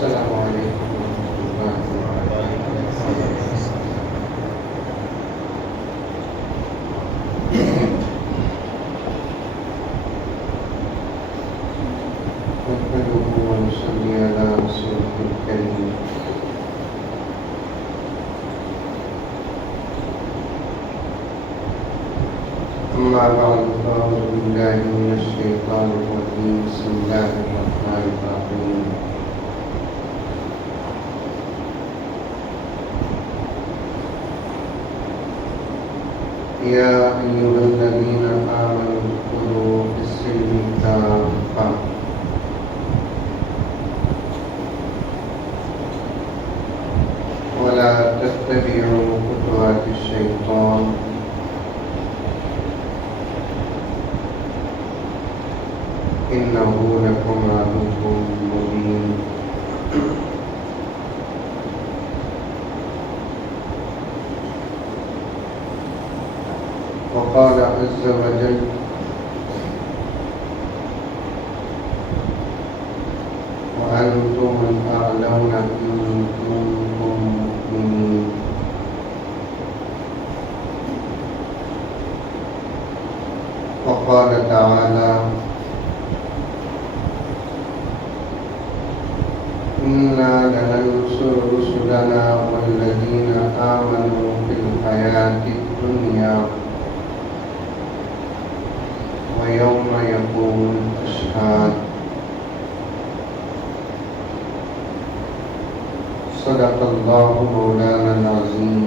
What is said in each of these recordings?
السلام علیکم ورحمۃ اللہ وبرکاتہ۔ نحمده ونصلي على رسوله الكريم أما بعد فأعوذ بالله من الشيطان الرجيم بسم الله الرحمن الرحيم يا أيها الذين آمنوا ادخلوا في السلم كافة ولا تتبعوا خطوات الشيطان إنه لكم عدو مبين۔ وقال عز وجل وأنتم الأعلون إن كنتم مؤمنين۔ وقال تعالى إنا لننصر رسلنا والذين آمنوا في الحياة الدنيا ويوم يقوم الأشهاد۔ صدق الله مولانا العظيم۔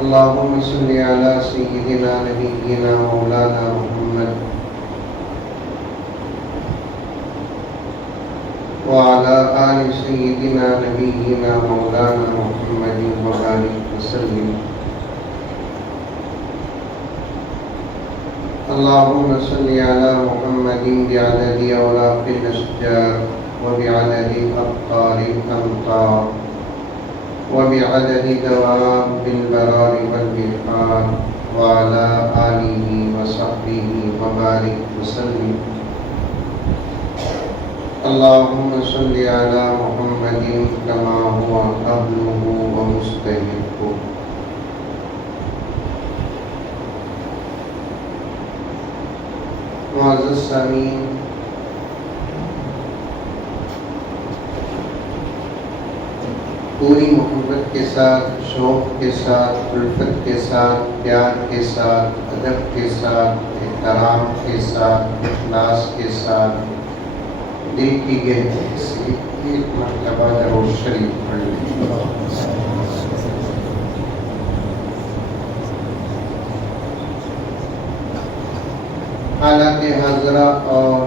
اللهم صل على سيدنا نبينا مولانا محمد وعلى آل سيدنا نبينا مولانا محمد وبارك وسلم۔ اللهم صل على محمد بعدد أوراق الأشجار وبعدد أبطال الأمطار وبعدد دواب البرار والبحار وعلى آله وصحبه وبارك وسلم۔ اللهم صل على محمد كما هو أهله ومستحقه۔ معزز سامعین، پوری محبت کے ساتھ، شوق کے ساتھ، الفت کے ساتھ، پیار کے ساتھ، ادب کے ساتھ، احترام کے ساتھ، اخلاص کے ساتھ، دل کی گہرائی سے ایک مرتبہ درود شریف پڑھ لیں۔ حالات حاضرہ اور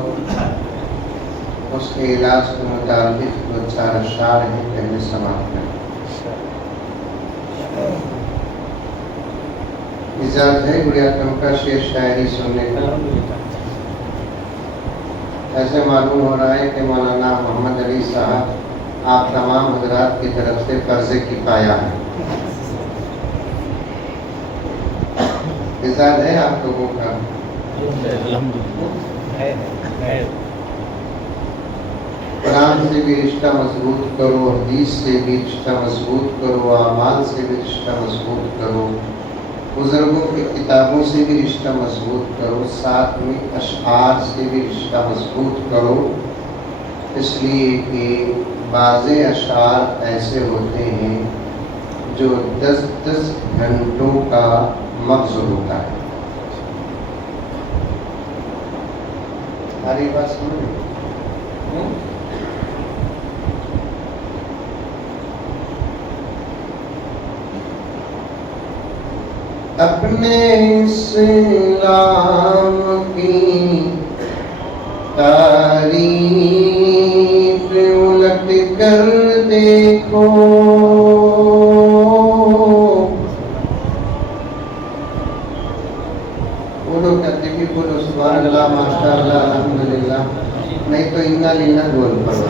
اس کے علاج کے متعلق دو چار اشعار ہیں، پہلے سماعت کریں۔ مزاج ہے گڑیا کم کا شعر شاعری سننے کا؟ ایسے معلوم ہو رہا ہے کہ مولانا محمد علی صاحب آپ تمام حضرات کی طرف سے فرض کفایہ ہے۔ مزاج ہے آپ لوگوں کا؟ قرآن سے بھی رشتہ مضبوط کرو، حدیث سے بھی رشتہ مضبوط کرو، اعمال سے بھی رشتہ مضبوط کرو، بزرگوں کی کتابوں سے بھی رشتہ مضبوط کرو، ساتھ میں اشعار سے بھی رشتہ مضبوط کرو، اس لیے کہ بعض اشعار ایسے ہوتے ہیں جو 10 گھنٹوں کا مغز ہوتا ہے۔ ساری بات سمجھ اپنے اسلام کی تاریخ الٹ کر دیکھو، وہ لوگ کہتے کہ بولو سبحان اللہ، ماشاء اللہ، الحمدللہ، نہیں تو انا لینا بول پڑا۔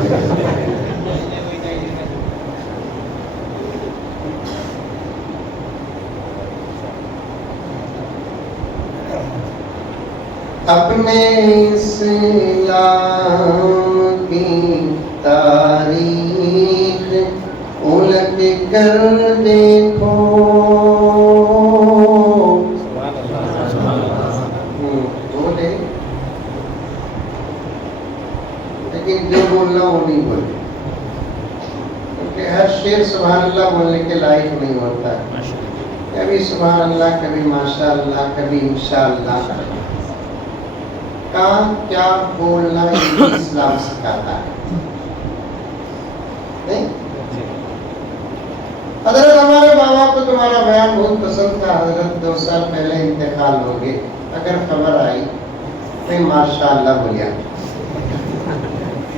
اپنے اسلام کی تاریخ الٹ کر دیکھو، بولے لیکن جو بولنا وہ نہیں بولے، کیونکہ ہر شعر سبحان اللہ بولنے کے لائق نہیں ہوتا ہے، کبھی سبحان اللہ، کبھی ماشاء اللہ، کبھی انشاءاللہ۔ کہاں کیا بولنا یہ اسلام سکھاتا ہے، نہیں؟ حضرت ہمارے بابا کو تمہارا بیان بہت پسند تھا، حضرت 2 سال پہلے انتقال ہو گئے، اگر خبر آئی میں ماشاء اللہ بولیا،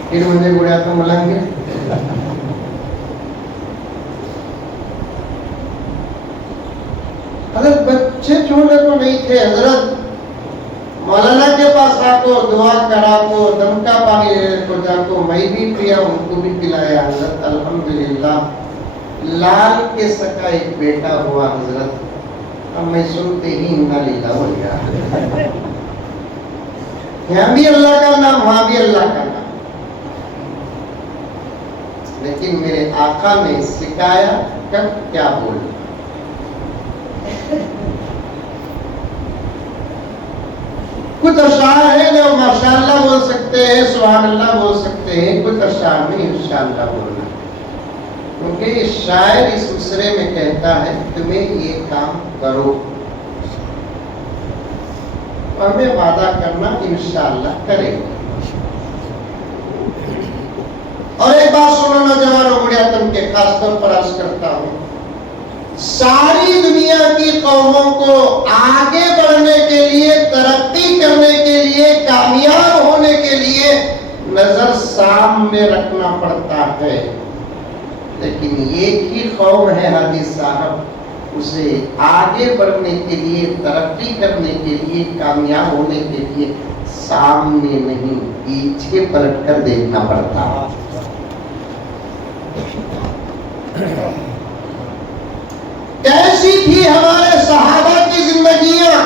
پھر مجھے بڑھیا تو ملیں گے۔ حضرت بچے چھوڑے تو نہیں تھے، حضرت مولانا کے پاس آ کو دعا کرا کو، دم کا پانی لے کو جا کو، میں بھی پیا ان کو بھی پلایا حضرت، الحمدللہ لال کے سکا ایک بیٹا ہوا حضرت، اب میں سنتے ہی انا للہ ہو گیا، یہاں بھی اللہ کا نام وہاں بھی اللہ کا نام، لیکن میرے آقا نے سکھایا کب کیا بولنا۔ کچھ اشعار ہیں جو ماشاءاللہ بول سکتے ہیں، سبحان اللہ بول سکتے ہیں، کچھ اشعار میں انشاءاللہ بولنا، کیونکہ شاعر اس مصرے میں کہتا ہے تمہیں یہ کام کرو، ہمیں وعدہ کرنا انشاءاللہ کریں گے۔ اور ایک بات سنو نوجوانوں، بڑھیا تم کے خاص طور پر عرض کرتا ہوں، ساری دنیا کی قوموں کو آگے بڑھنے کے لیے، ترقی کرنے کے لیے، کامیاب ہونے کے لیے نظر سامنے رکھنا پڑتا ہے، لیکن ایک ہی قوم ہے حاجی صاحب، اسے آگے بڑھنے کے لیے، ترقی کرنے کے لیے، کامیاب ہونے کے لیے سامنے نہیں پیچھے پلٹ کر دیکھنا پڑتا۔ کیسی تھی ہمارے صحابہ کی زندگیاں،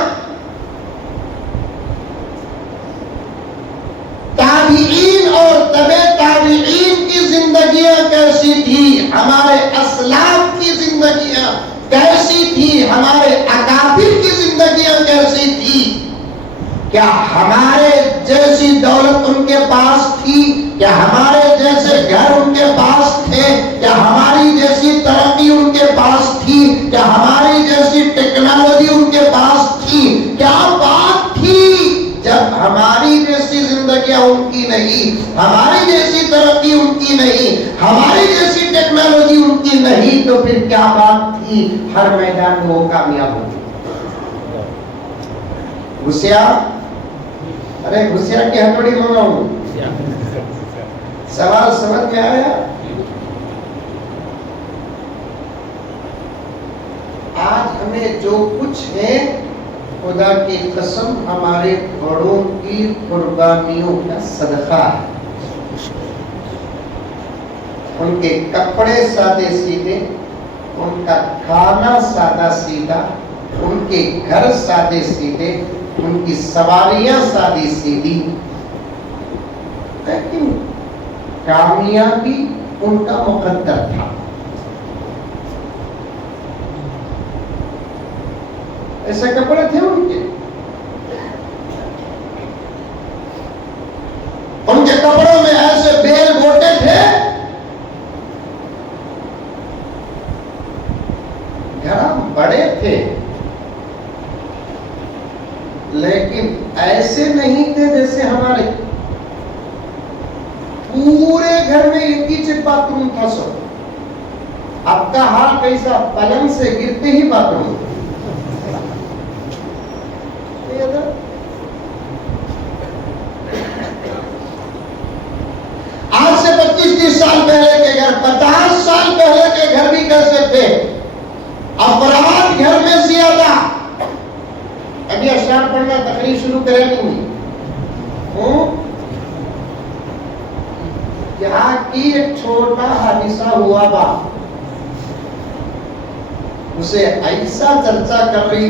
تابعین اور تبع تابعین کی زندگیاں کیسی تھی، ہمارے اسلاف کی زندگیاں کیسی تھی، ہمارے اکابر کی زندگیاں کیسی تھی؟ کیا ہمارے جیسی دولت ان کے پاس تھی؟ کیا ہمارے جیسے گھر ان کے پاس تھے؟ کیا ہماری جیسی ترقی ان کے پاس تھی؟ کیا ہماری جیسی ٹیکنالوجی ان کے پاس تھی؟ کیا بات تھی جب ہماری جیسی زندگیاں ان کی نہیں، ہماری جیسی ترقی ان کی نہیں، ہماری جیسی ٹیکنالوجی ان کی نہیں، تو پھر کیا بات تھی ہر میدان میں وہ کامیاب ہوگی؟ گھسیا، ارے گھسیا کی ہتھوڑی منگاؤں، سوال سمجھ میں آیا؟ آج ہمیں جو کچھ ہے خدا کی قسم ہمارے بڑوں کی قربانیوں کا صدقہ ہے۔ ان کے کپڑے سادے سیدھے، ان کا کھانا سادہ سیدھا، ان کے گھر سادے سیدھے، ان کی سواریاں سادی سیدھی، لیکن کامیابی ان کا مقدر تھا۔ ایسے کپڑے تھے ان کے کپڑوں میں ایسے بیل بوٹے تھے، گھر بڑے تھے، لیکن ایسے نہیں تھے جیسے ہمارے پورے گھر میں ایک ہی چیز باتھ روم تھا۔ سب آپ کا حال کیسا؟ پلنگ سے گرتے ہی باتھ روم۔ آج سے 25-30 سال پہلے کے گھر، 50 سال پہلے کے گھر بھی کیسے تھے؟ افراد گھر میں زیادہ۔ ابھی اشعار پڑھنا تقریر شروع کرے نہیں، یہاں کی ایک چھوٹا حادثہ ہوا با، اسے ایسا چرچا کر رہی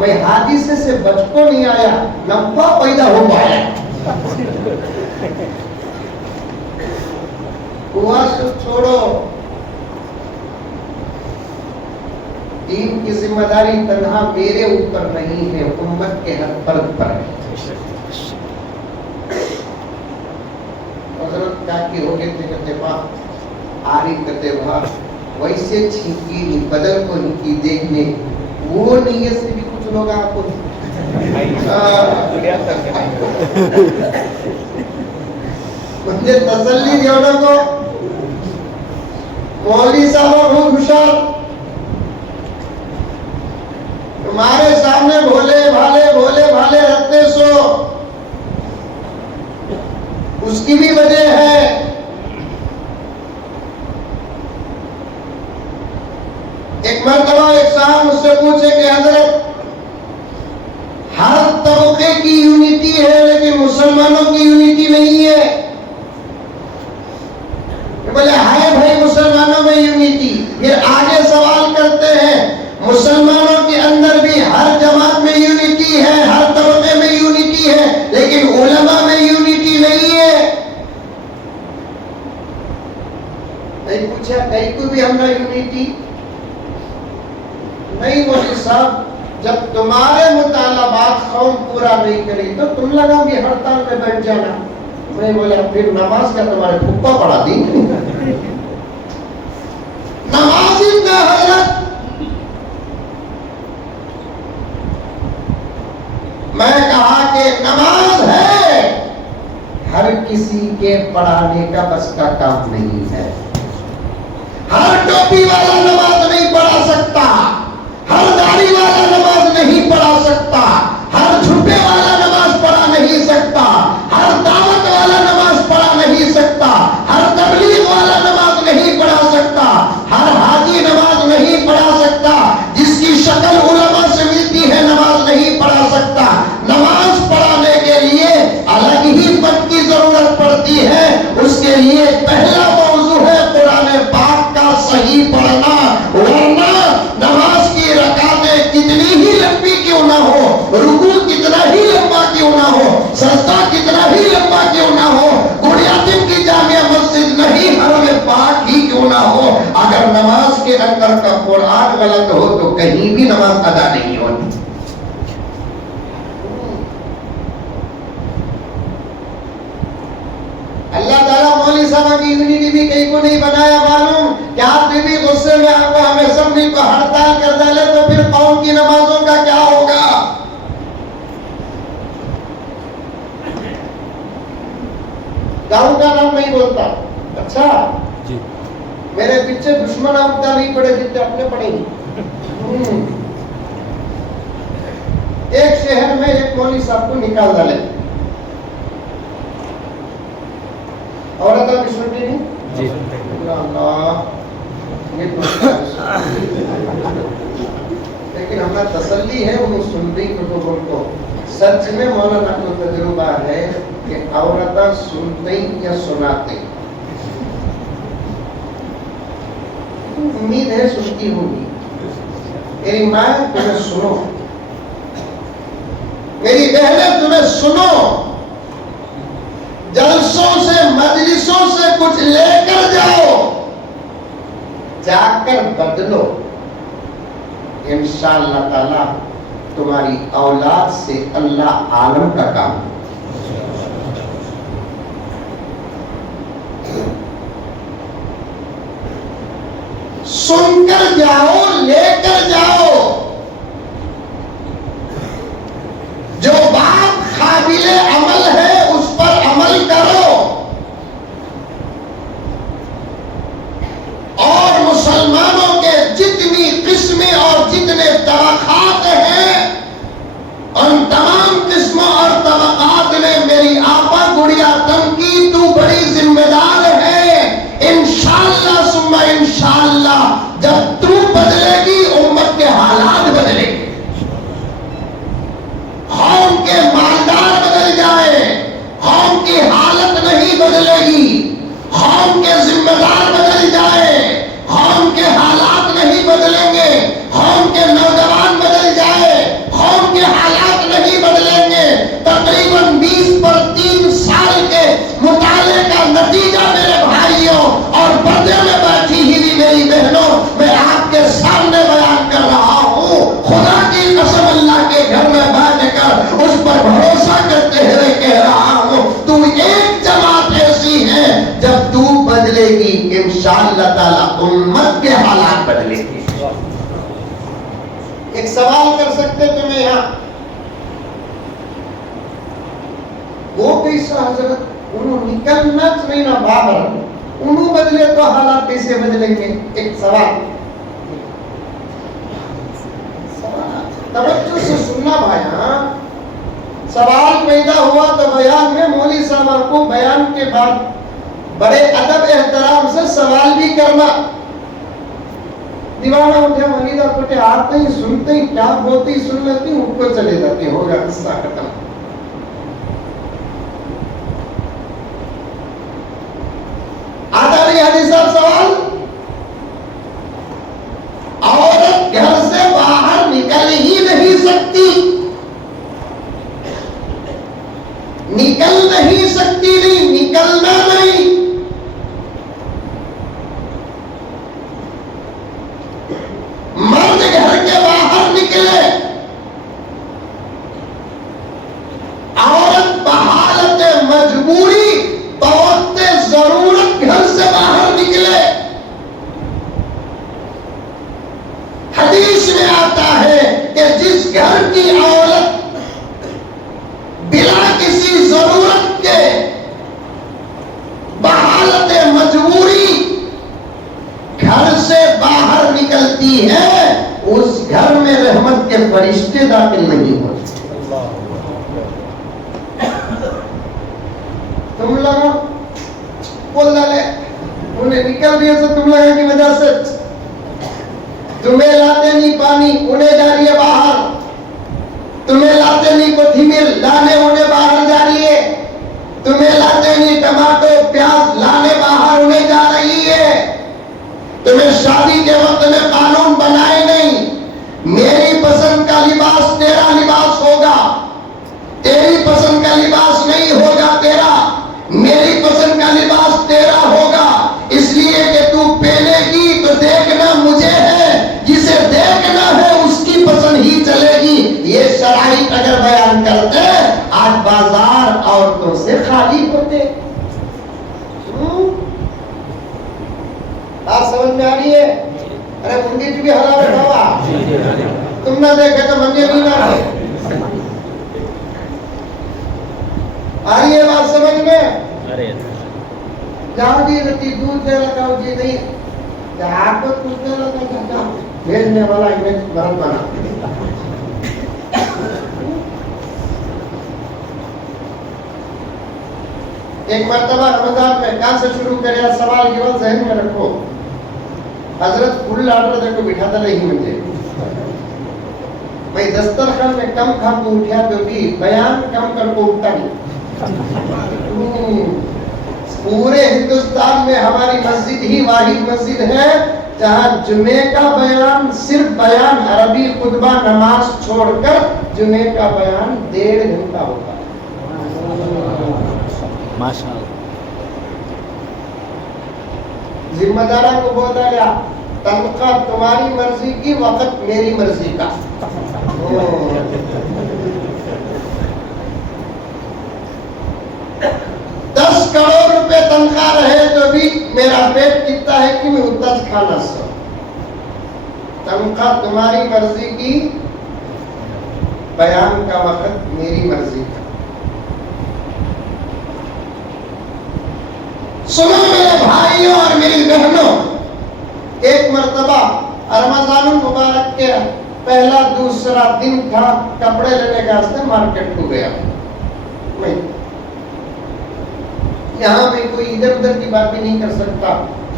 میں حادثے سے بچ کو نہیں آیا، نفع پیدا ہو پایا۔ ہوا سب چھوڑو، دین کی ذمہ داری تنہا میرے اوپر نہیں ہے، امت کے ہر فرد پر ہے۔ حضرت کیا کی ہو گئے تھے کہتے باپ آری کہتے باپ ویسے چھینکی نہیں بدل کو ہی کی دیکھنے وہ نیت سے بھی کچھ لوگ آپ کو مجھے تسلی دیونا کو مولوی صاحب بہت ہوشیار، تمہارے سامنے بھولے بھالے رہتے سو، اس کی بھی وجہ ہے۔ ایک مرتبہ ایک صاحب مجھ سے پوچھے کہ حضرت ہر طبقے کی یونٹی ہے لیکن مسلمانوں کی یونٹی نہیں ہے۔ بولے ہائے بھائی مسلمانوں میں یونٹی، پھر آگے سوال کرتے ہیں مسلمانوں کے اندر بھی ہر جماعت میں یونٹی ہے، ہر طبقے میں یونٹی ہے، لیکن علماء میں یونٹی نہیں ہے۔ نہیں پوچھا کہیں کو بھی ہمارا یونٹی نہیں؟ مولوی صاحب جب تمہارے مطالبات قوم پورا نہیں کرے تو تم لگا بھی ہڑتال میں بیٹھ جانا۔ میں بولا پھر نماز کا تمہارے پھپھا پڑھا دی نماز ہی نہ حضرت۔ میں کہا کہ نماز ہے، ہر کسی کے پڑھانے کا بس کا کام نہیں ہے۔ ہر ٹوپی والا نماز نہیں پڑھا سکتا، ہر داڑھی والا نماز نہیں پڑھا سکتا، ہر جھپے والا نماز پڑھا نہیں سکتا، ہر دعوت والا نماز پڑھا نہیں سکتا، ہر تبلیغ والا نماز نہیں پڑھا سکتا، ہر حاجی نماز نہیں پڑھا سکتا، جس کی شکل علماء سے ملتی ہے نماز نہیں پڑھا سکتا۔ نماز پڑھانے کے لیے الگ ہی پد کی ضرورت پڑتی ہے، اس کے لیے پہلا موضوع ہے قرآن پاک کا صحیح پڑھنا، ورنہ نماز کی رکعتیں کتنی ہی لمبی کیوں نہ ہو، رکوع کتنا ہی لمبا کیوں نہ ہو، سجدہ کتنا ہی لمبا کیوں نہ ہو، گڑیاتم کی جامع مسجد نہیں حرم پاک ہی کیوں نہ ہو، اگر نماز کے اندر کا قرآن غلط ہو تو کہیں بھی نماز ادا نہیں ہوتی۔ اللہ تعالیٰ مولوی صاحب کی یونٹی بھی کہیں کو نہیں بنایا معلوم کہ آپ بھی غصے میں آپ کو ہمیں اسمبلی کو ہڑتال کر ڈالے تو پھر قوم کی نمازوں کا کیا ہوگا؟ گاؤں کا نام نہیں بولتا، اچھا میرے پیچھے دشمن آمدہ نہیں پڑے جتنے اپنے پڑے گی۔ ایک شہر میں ایک مولوی صاحب کو نکال ڈالے، عورتوں کی سنتی نہیں؟ اللہ یہ تو لیکن ہمارا تسلی ہے وہ سنتی کتبوں کو۔ سچ میں مولانا کو تجربہ ہے کہ عورتیں سنتے یا سناتے، امید ہے سنتی ہوگی۔ میری ماں تمہیں سنو، میری بہنیں تمہیں سنو، جلسوں سے مجلسوں سے کچھ لے کر جاؤ، جا کر بدلو، انشاءاللہ تعالی تمہاری اولاد سے اللہ عالم کا کام۔ سن کر جاؤ، لے کر جاؤ، جو بات قابل عمل ہے اس پر عمل کرو، اور مسلمانوں کے جتنی قسمیں اور جتنے طبقات ہیں ان تمام قسموں اور طبقات میں میری آپا گڑیا تم کی تو بڑی ذمہ دار ہے۔ انشاءاللہ ثم انشاءاللہ جب تو بدلے گی امت کے حالات بدلے گی، قوم کے مالدار بدل جائے، قوم کی حالت نہیں بدلے گی، قوم کے ذمہ دار بدل جائے، قوم کے حالات نہیں بدلیں گے، قوم کے نوجوان بدل جائے، قوم ایک سوال کر سکتے تمہیں یہاں، وہ کیسا حضرت انہوں نکلنا نہیں نہ باہر، انہوں بدلے تو حالات کیسے بدلیں گے؟ ایک سوال توجہ سے سننا بھائیاں، سوال پیدا ہوا تو بیان میں مولوی صاحب کو بیان کے بعد بڑے ادب احترام سے سوال بھی کرنا. دیوانہ اٹھے مریدہ پٹے آتے ہی سنتے ہی کیا بولتے ہی سن لیتے ہیں، اوپر چلے جاتے ہیں، ہو گیا قصہ ختم. آتا نہیں حدیث صاحب سوال، عورت گھر سے باہر نکل ہی نہیں سکتی، نکل نہیں سکتی، نہیں نکلنا نہیں. مرد گھر کے باہر نکلے، عورت بحالت مجبوری بوقت ضرورت گھر سے باہر نکلے. حدیث میں آتا ہے کہ جس گھر کی عورت بلا کسی ضرورت کے بحالت مجبوری گھر سے باہر نکلتی ہے، اس گھر میں رحمت کے فرشتے داخل نہیں ہوتے. تم لگا بول ڈالے انہیں نکل رہی ہے، تم لگا کی وجہ سے تمہیں لاتے نہیں پانی، انہیں جا رہی ہے باہر. تمہیں لاتے نہیں کوتھمیر، لانے انہیں باہر جا رہی ہے. تمہیں لاتے نہیں ٹماٹر پیاز، لانے باہر انہیں جا رہی ہے. تمہیں شادی کے وقت میں قانون بنائے نہیں، میری پسند کا لباس تیرا لباس ہوگا، تیری پسند کا لباس نہیں ہوگا تیرا، میری پسند کا لباس تیرا ہوگا. اس لیے کہ تو پہنے گی تو دیکھنا مجھے ہے، جسے دیکھنا ہے اس کی پسند ہی چلے گی. یہ شرائط اگر بیان کرتے آج بازار عورتوں سے خالی ہوتے. آپ سمجھ میں آ رہی ہے؟ ارے منڈی بھی ہرا بیٹھا ہوا، تم نہ دیکھے تو منجے بھی نہ رہے. آ رہی ہے بات سمجھ میں؟ جاؤ جی رتی دودھ دے رکھا ہو جی نہیں آپ کو کچھ دے رکھا بھیجنے والا امیج مرد بنا. ایک مرتبہ رمضان میں کہاں سے شروع کرے سوال کے بعد ذہن میں رکھو. حضرت فل آرڈر دیکھو بٹھاتا نہیں مجھے بھائی دسترخوان میں کم کھا کو اٹھیا تو بھی بیان کم کر کو اٹھتا نہیں. پورے ہندوستان میں ہماری مسجد ہی واحد مسجد ہے جہاں جمعے کا بیان صرف بیان عربی خطبہ نماز چھوڑ کر جمعے کا بیان 1.5 گھنٹہ ہوتا ہے. ماشاءاللہ. ذمہ داروں کو بول دیا تنخواہ تمہاری مرضی کی، وقت میری مرضی کا. 10 کروڑ روپے تنخواہ رہے تو بھی میرا پیٹ کتنا ہے کہ میں اتنا کھانا سکوں. تنخواہ تمہاری مرضی کی، بیان کا وقت میری مرضی کا. سنو میرے بھائیوں اور میری بہنوں، ایک مرتبہ رمضان المبارک کے پہلا دوسرا دن تھا، کپڑے لینے کا واسطے مارکیٹ کو گیا. میں یہاں میں کوئی ادھر ادھر کی بات بھی نہیں کر سکتا،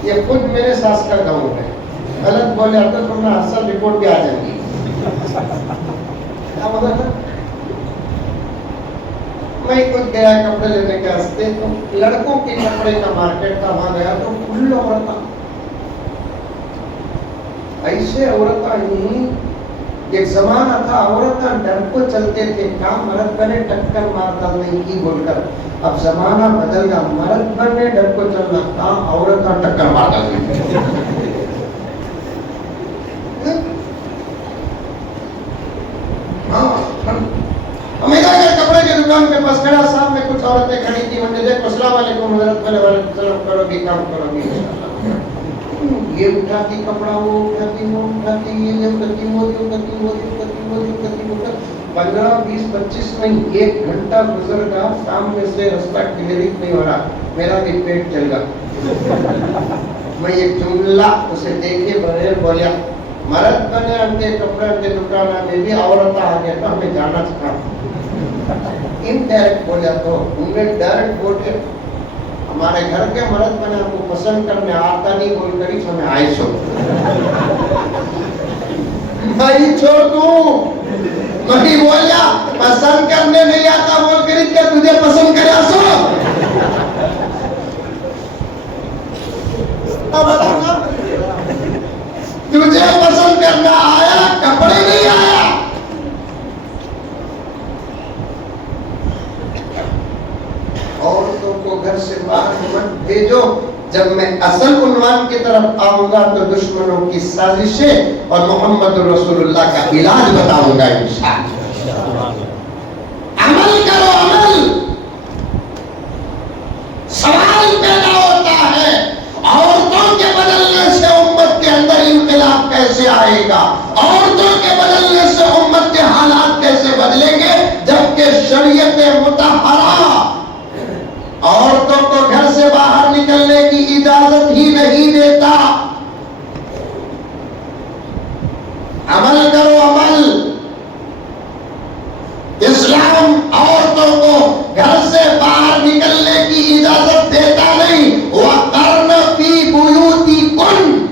یہ خود میرے ساس کا گاؤں ہے. غلط بولے تو تم نے اصل رپورٹ بھی آ جائے گی. کیا مطلب ہے؟ میں خود گیا کپڑے لینے کے واسطے، تو لڑکوں کے کپڑے کا مارکیٹ تھا، وہاں گیا تو کھل عورتیں، ایسے عورتیں ہی. ایک زمانہ تھا عورتیں ڈر کو چلتے تھے، کام مرد بنے ٹکر مارتا نہیں کی بول کر. اب زمانہ بدل گیا، مرد بنے ڈر کو چلنا، کام عورتیں ٹکر مارتا نہیں. ہمیں کپڑے کی دکان کے پاس کھڑا، سامنے کچھ عورتیں کھڑی تھی. میں نے دیکھا السلام علیکم حضرت، وعلیکم السلام، کرو بھی کام کرو بھی انشاءاللہ. یہ اٹھاتی کپڑا, وہ اٹھاتی, وہ اٹھاتی, یہ کرتی, وہ کرتی, وہ کرتی, وہ کرتی, وہ کرتی. 15, 20, 25 نہیں, 1 گھنٹہ گزر گا, سامنے سے رستہ کلیئر نہیں ہو رہا, میرا بھی پیٹ چل گا. میں ایک جملہ اسے دیکھے بغیر بولیا, مرد بنے انڈے کپڑے انڈے دکانا میں بھی عورت آ گیا تو ہمیں جانا تھا. انڈائریکٹ بولیا تو ان نے ڈائریکٹ بولے ہمارے گھر کے مرد بنے ہم کو پسند کرنے آتا نہیں بول کری ہمیں آئی سو. میں چھوڑ دوں, میں بولیا پسند کرنے نہیں آتا بول کری کیا تجھے پسند کرے سو. تجھے پسند کرنا آیا, کپڑے نہیں آیا. عورتوں کو گھر سے باہر مت بھیجو. جب میں اصل عنوان کی طرف آؤں گا تو دشمنوں کی سازشیں اور محمد رسول اللہ کا علاج بتاؤں گا انشاءاللہ. عمل کرو, عمل. سوال پیدا ہوتا ہے عورتوں کے بدلنے سے امت کے اندر انقلاب کیسے آئے گا, عورتوں کے بدلنے سے امت کے حالات کیسے بدلیں گے, جبکہ شریعت مطہرہ عورتوں کو گھر سے باہر نکلنے کی اجازت ہی نہیں دیتا. عمل کرو, عمل. اسلام عورتوں کو گھر سے باہر نکلنے کی اجازت دیتا نہیں. وَقَرْنَ فِي بُيُوتِكُنَّ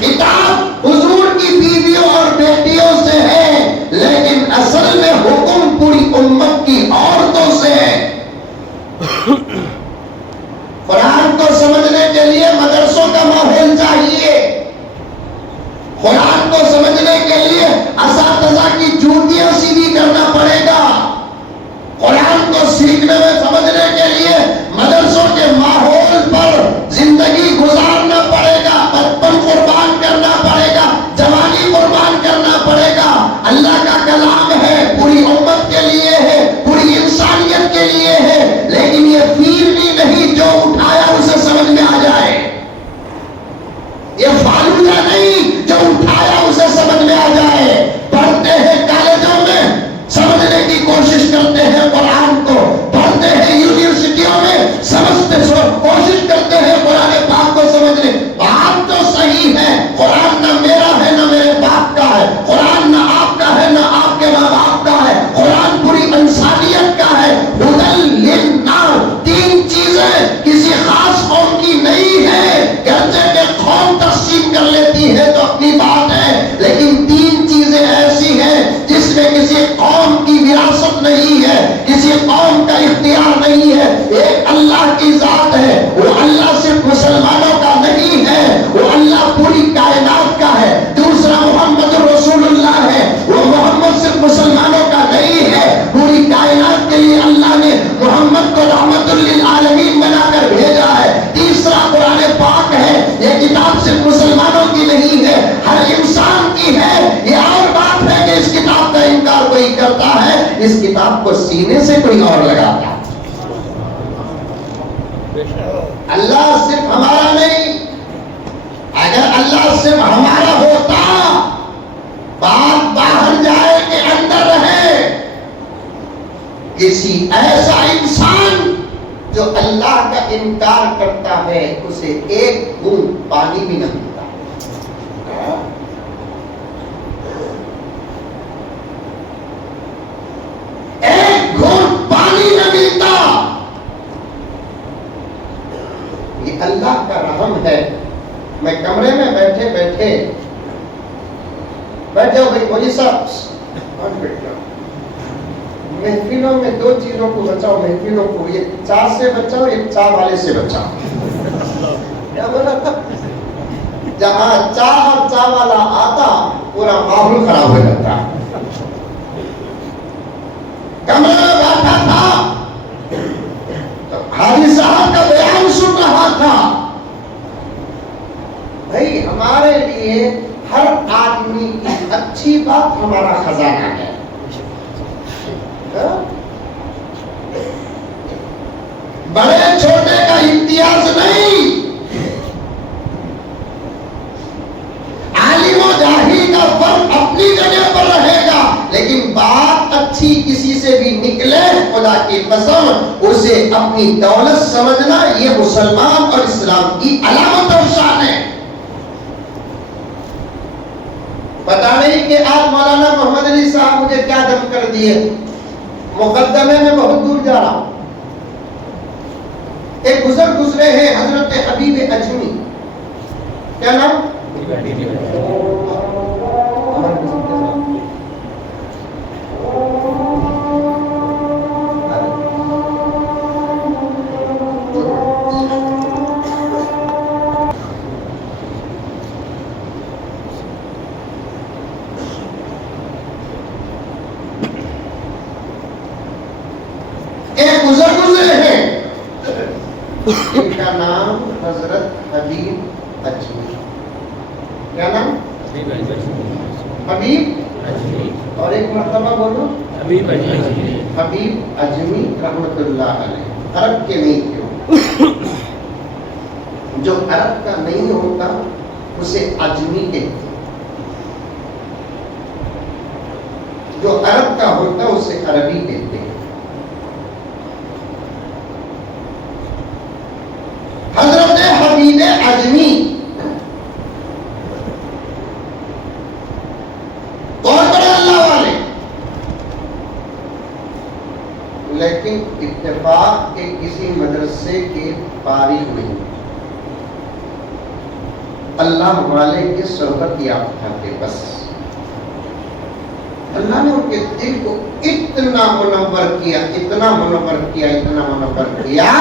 خطاب حضور کی بیویوں اور بیٹیوں سے ہے, لیکن اصل میں حکم پوری امت کی عورتوں سے ہے. قرآن کو سمجھنے کے لیے مدرسوں کا ماحول چاہیے. قرآن کو سمجھنے کے لیے اساتذہ کی جوتیاں سیدھی کرنا پڑے گا. قرآن کو سیکھنے میں سمجھنے کے لیے مدرسوں کے ماحول پر زندگی گزارنا پڑے گا, بچپن قربان کرنا پڑے گا, جوانی قربان کرنا پڑے گا. اللہ کا کلام ہے, پوری امت کے لیے ہے, پوری انسانیت کے لیے ہے, لیکن یہ فیلڈی نہیں جو اٹھایا اسے سمجھ میں آ جائے. یہ فالودہ نہیں جو اٹھایا اسے سمجھ میں آ جائے. پڑھتے ہیں کالجوں میں, سمجھنے کی کوشش کرتے ہیں قرآن کو, پڑھتے ہیں یونیورسٹیوں میں, کوشش کرتے ہیں قرآن پاک کو سمجھنے. بات تو صحیح ہے, قرآن نہ میرا ہے نہ میرے باپ کا ہے, قرآن نہ آپ کا ہے نہ آپ کے ماں باپ کا ہے, قرآن پوری انسانیت کا ہے. ہدی للناس, 3 چیزیں کسی خاص قوم کی نہیں ہے. گرچہ کہ قوم تقسیم کر لیتی ہے تو اپنی بات ہے, لیکن 3 چیزیں ایسی ہیں جس میں کسی قوم کی وراثت نہیں ہے, کسی قوم کا اختیار نہیں ہے. ایک اللہ کی ذات ہے, وہ اللہ صرف مسلمانوں کا نہیں ہے, وہ اللہ پوری کائنات کا ہے. دوسرا محمد رسول اللہ ہے, وہ محمد صرف مسلمانوں کا نہیں ہے, پوری کائنات کے لیے اللہ نے محمد کو رحمت للعالمین بنا کر بھیجا ہے. تیسرا قرآن پاک ہے, یہ کتاب صرف مسلمانوں کی نہیں ہے, ہر انسان کی ہے. یہ اور بات ہے کہ اس کتاب کا انکار کوئی کرتا ہے, اس کتاب کو سینے سے کوئی اور لگاتا ہے. اللہ صرف ہمارا نہیں, اگر اللہ صرف ہمارا ہوتا, بات باہر جائے کہ اندر رہے. کسی ایسا انسان جو اللہ کا انکار کرتا ہے اسے ایک بوند پانی بھی نہ ملتا. ایک گھونٹ پانی نہ ملتا. یہ اللہ کا رحم ہے. میں کمرے میں بیٹھے بیٹھے بیٹھ جاؤ بھائی مولوی صاحب, بیٹھ جاؤ. محفلوں میں 2 چیزوں کو بچاؤ, محفلوں کو ایک چاہ سے بچاؤ, ایک چاہ والے سے بچاؤ. کیا بولا تھا؟ جہاں چاہ اور چاہ والا آتا پورا ماحول خراب ہو جاتا. کمرے میں بیٹھا تھا تو حاجی صاحب کا بیان سن رہا تھا. بھائی ہمارے لیے ہر آدمی کی اچھی بات ہمارا خزانہ ہے. بڑے چھوٹے کا امتیاز نہیں, سے بھی نکلے خدا کی قسم اسے اپنی دولت سمجھنا یہ مسلمان اور اسلام کی علامت اور شان ہے. پتا نہیں کہ آج مولانا محمد علی صاحب مجھے کیا دم کر دیے. مقدمے میں بہت دور جا رہا ہوں. ایک بزرگ گزرے ہیں حضرت حبیب اجمی. کیا نام؟ ان کا نام حضرت حبیب اجمی. کیا نام؟ حبیب اجمی. اور ایک مرتبہ بولو حبیب اجمی. حبیب اجمی رحمت اللہ علیہ. عرب کے نہیں تھے. جو عرب کا نہیں ہوتا اسے اجمی کہتے ہیں. جو عرب کا ہوتا اسے عربی کہتے ہیں. حضرت حبیب اجمی بہت بڑے اللہ والے، لیکن اتفاق کے کسی مدرسے کے فارغ نہیں. اللہ والے کے صحبت یافتہ تھے. بس اللہ نے ان کے دل کو اتنا منور کیا، اتنا منور کیا، اتنا منور کیا.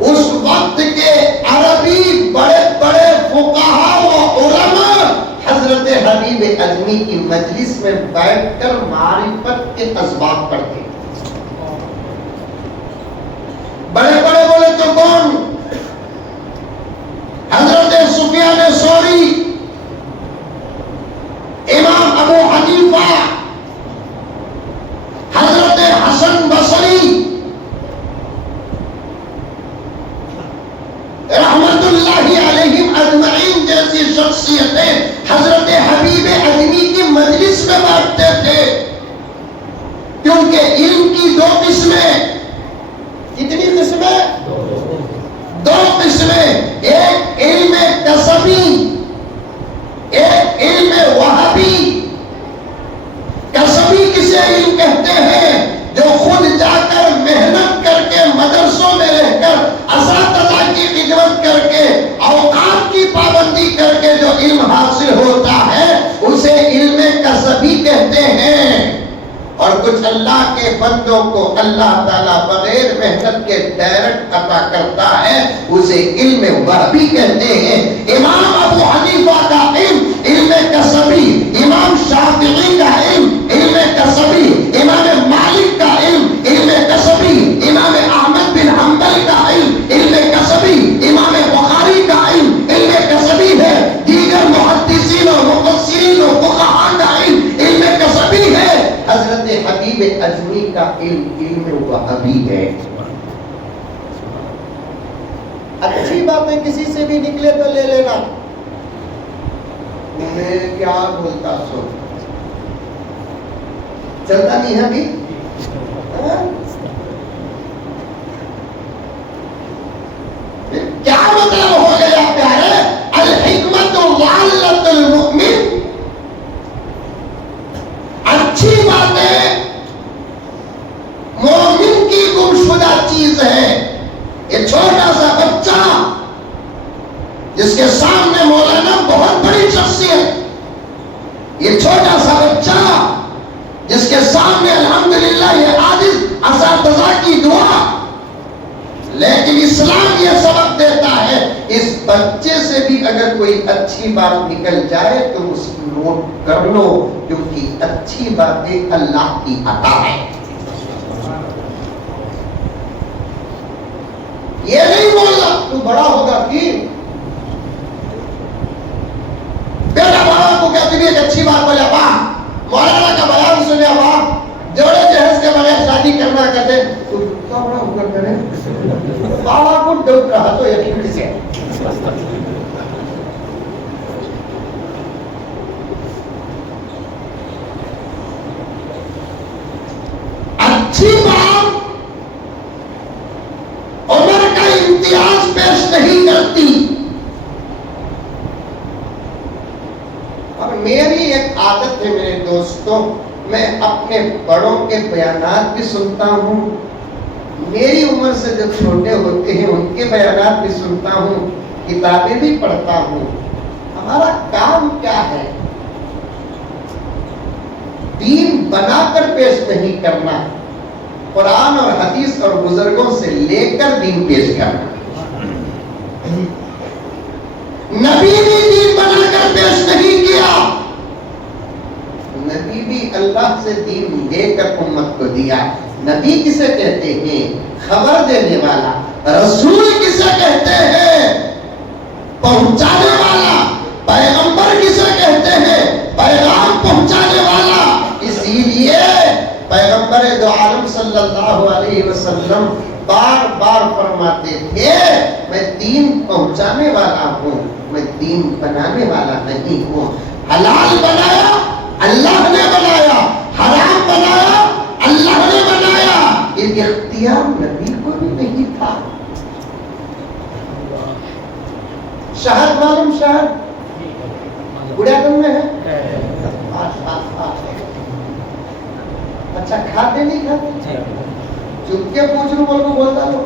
اس وقت کے عربی بڑے بڑے فقہاء و علماء حضرت حبیب اجمی کی مجلس میں بیٹھ کر معرفت کے اسباب پڑھتے. بڑے بڑے بولے تو کون؟ حضرت سفیان ثوری، امام ابو حنیفہ، حضرت حسن بصری رحمت اللہ علیہم اجمعین جیسی شخصیتیں حضرت حبیب اجمی کی مجلس میں بیٹھتے تھے. کیونکہ علم کی دو قسمیں. کتنی قسمیں؟ دو قسمیں. ایک علم کسبی، ایک علم وہبی. کسبی کسے علم کہتے ہیں؟ جو خود جا کر محنت کر کے مدرسوں میں رہ کر اساتذہ کی خدمت کر کے اوقات کی پابندی کر کے جو علم حاصل ہوتا ہے اسے علم کسبی کہتے ہیں. اور کچھ اللہ کے بندوں کو اللہ تعالیٰ بغیر محنت کے ڈائریکٹ عطا کرتا ہے، اسے علم وہبی کہتے ہیں. امام ابو حنیفہ کا علم علم کسبی، امام شافعی کا علم علم کسبی، امام مالک کا علم علم کسبی، امام احمد بن حنبل کا علم علم کسبی، امام بخاری کا علم علم کسبی ہے. دیگر محدثین اور مفسرین اور فقہاء کا علم علم کسبی ہے. حضرت حبیب اجمی کا علم وہبی ہے. اچھی باتیں کسی سے بھی نکلے تو لے لینا. میں کیا بولتا سو چلتا نہیں ہے بھی. کیا مطلب ہو گیا پیارے؟ الحکمت ضالۃ المؤمن. اچھی باتیں مومن کی گمشدہ چیز ہے. یہ چھوٹا سا بچہ جس کے سامنے مولانا بہت بڑی شخصیت، یہ چھوٹا سا بچہ جس کے سامنے الحمدللہ یہ عاجز اساتذہ کی دعا، لیکن اسلام یہ سبق دیتا ہے اس بچے سے بھی اگر کوئی اچھی بات نکل جائے تو اس کو نوٹ کر لو، کیونکہ اچھی باتیں اللہ کی عطا ہے. یہ نہیں بولنا تو بڑا ہوگا کہ بیٹا بابا کو کہتے بھی ایک اچھی بات بولے واہ مولانا کا بیان سنے واہ جوڑے جہیز کے بغیر شادی کرنا کہتے تو کتنا بڑا ہو کر کریں بابا کو ڈوٹ رہا تو یقین سے. کرتی. اور میری ایک عادت ہے میرے دوستوں، میں اپنے بڑوں کے بیانات بھی سنتا ہوں، میری عمر سے جو چھوٹے ہوتے ہیں ان کے بیانات بھی سنتا ہوں، کتابیں بھی پڑھتا ہوں. ہمارا کام کیا ہے؟ دین بنا کر پیش نہیں کرنا، قرآن اور حدیث اور بزرگوں سے لے کر دین پیش کرنا. نبی بھی دین بنا کر پیش نہیں کیا، نبی بھی اللہ سے دین لے کر امت کو دیا. نبی کسے کہتے ہیں؟ خبر دینے والا. رسول کسے کہتے ہیں؟ پہنچانے والا. پیغمبر کسے کہتے ہیں؟ پیغام پہنچانے والا. اسی لیے پیغمبر دو عالم صلی اللہ علیہ وسلم بار بار فرماتے تھے میں دین پہنچانے والا ہوں، میں دین بنانے والا نہیں ہوں. حلال بنایا اللہ نے بنایا، حرام بنایا اللہ نے بنایا. یہ اختیار نبی کو بھی نہیں تھا. شہد معلوم شہد بڑھیا دن میں ہے. اچھا کھاتے نہیں کھاتے؟ چپ کے پوچھ لوں بول کو بولتا تو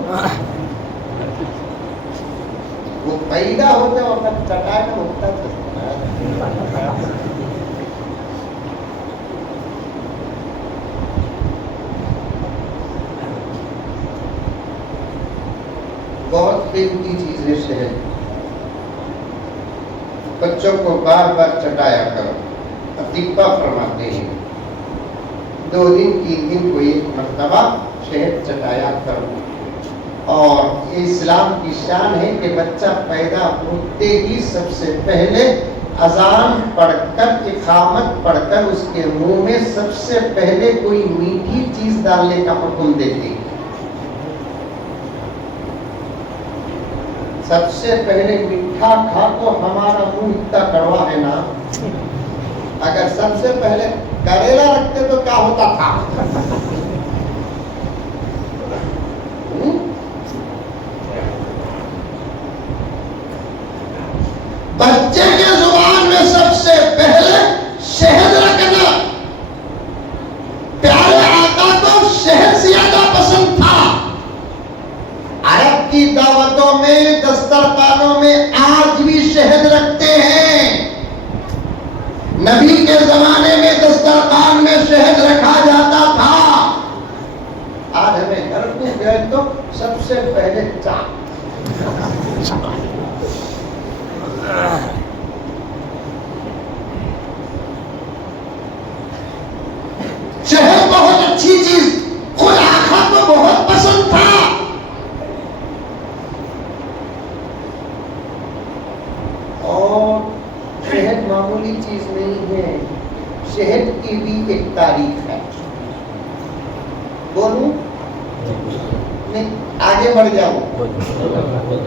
وہ پیدا ہوتے وقت چٹا کر اٹھتا تھا. بہت قیمتی چیز ہے شہد. بچوں کو بار بار چٹایا کرو. اطباء فرماتے ہیں 2 دن 3 دن کو ایک مرتبہ شہد چٹایا کرو. اور یہ اسلام کی شان ہے کہ بچہ پیدا ہوتے ہی سب سے پہلے اذان پڑھ کر اقامت پڑھ کر اس کے منہ میں سب سے پہلے کوئی میٹھی چیز ڈالنے کا حکم دیتے ہیں. سب سے پہلے میٹھا کھا تو ہمارا منہ اتنا کڑوا ہے نا. اگر سب سے پہلے کریلا رکھتے تو کیا ہوتا تھا؟ بچے کے زبان میں سب سے پہلے شہد رکھنا. پیارے آقا کو شہد زیادہ پسند تھا. عرب کی دعوتوں میں دسترخوانوں میں آج بھی شہد رکھتے ہیں. نبی کے زمانے میں دسترخوان میں شہد رکھا جاتا تھا. آج ہمیں گھر کو گئے تو سب سے پہلے چائے. شہد بہت اچھی چیز، خود آقا کو بہت پسند تھا. اور شہد معمولی چیز نہیں ہے، شہد کی بھی ایک تاریخ ہے. بولوں نہیں آگے بڑھ جاؤ؟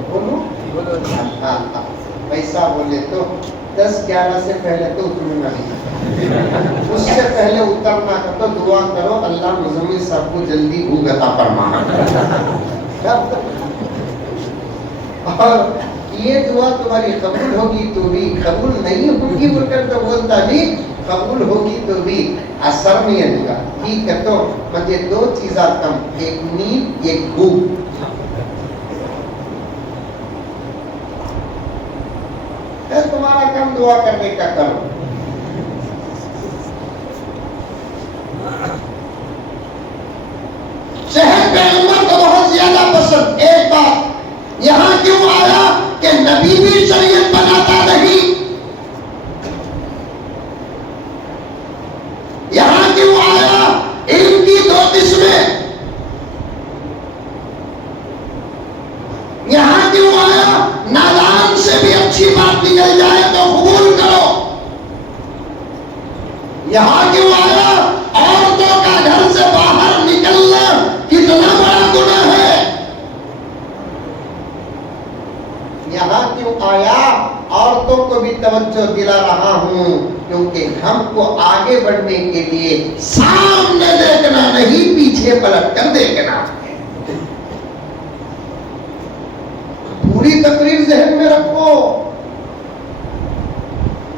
بولوں پیسہ بولے تو 10-11 سے پہلے تو اترنا نہیں. اس سے پہلے اترنا کا تو دعا کرو اللہ مزمل صاحب کو جلدی بھوک عطا فرمانا. اور یہ دعا تمہاری قبول ہوگی تو بھی، قبول نہیں ہوگی بول کر تو بولتا نہیں، قبول ہوگی تو بھی اثر نہیں ہوگا. ٹھیک ہے تو مجھے 2 چیزاں کم، ایک نیند ایک بھوک. تمہارا کم دعا کرنے کا کرو. شہد پیغمبر کو بہت زیادہ پسند. ایک بات یہاں کیوں آیا کہ نبی بھی شریعت بناتا نہیں. یہاں کیوں آیا علم کی 2 قسمیں. یہاں کیوں آیا نادان سے بھی اچھی بات نکل جائے تو قبول کرو. یہاں کیوں آیا عورتوں کا گھر سے باہر نکلنا کتنا بڑا گناہ ہے. یہاں کیوں آیا عورتوں کو بھی توجہ دلا رہا ہوں کیونکہ ہم کو آگے بڑھنے کے لیے سامنے دیکھنا نہیں، پیچھے پلٹ کر دیکھنا. پوری تقریر ذہن میں رکھو،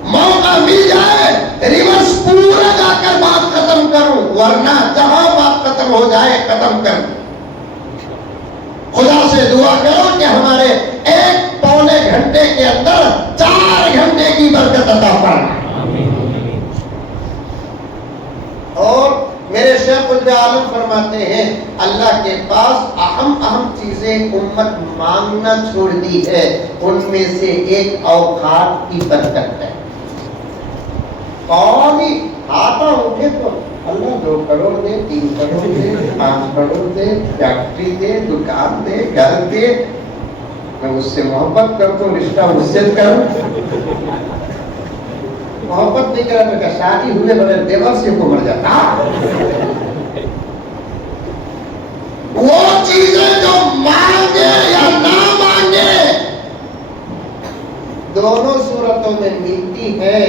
موقع مل جائے ریورس پورا جا کر بات ختم کروں، ورنہ جہاں بات ختم ہو جائے ختم کر۔ خدا سے دعا کرو کہ ہمارے 1-پونے گھنٹے کے اندر 4 گھنٹے کی برکت عطا فرمائے۔ اور میرے شیخ العالم فرماتے ہیں اللہ کے پاس اہم چیزیں امت مانگنا چھوڑ دی ہے، ان میں سے ایک اوقات کی برکت ہے۔ کون ہی آتا اٹھے تو اللہ 2 کروڑ دے، 3 کروڑ دے، 5 کروڑ دے، فیکٹری دے، دکان دے، گھر دے، میں اس سے محبت کرتا ہوں، رشتہ اس سے کروں، محبت نہیں کرا تو کیا شادی ہوئے بغیر دیور سے کو مر جاتا۔ وہ چیزیں جو مانگے یا نہ مانگے دونوں صورتوں میں ملتی ہے،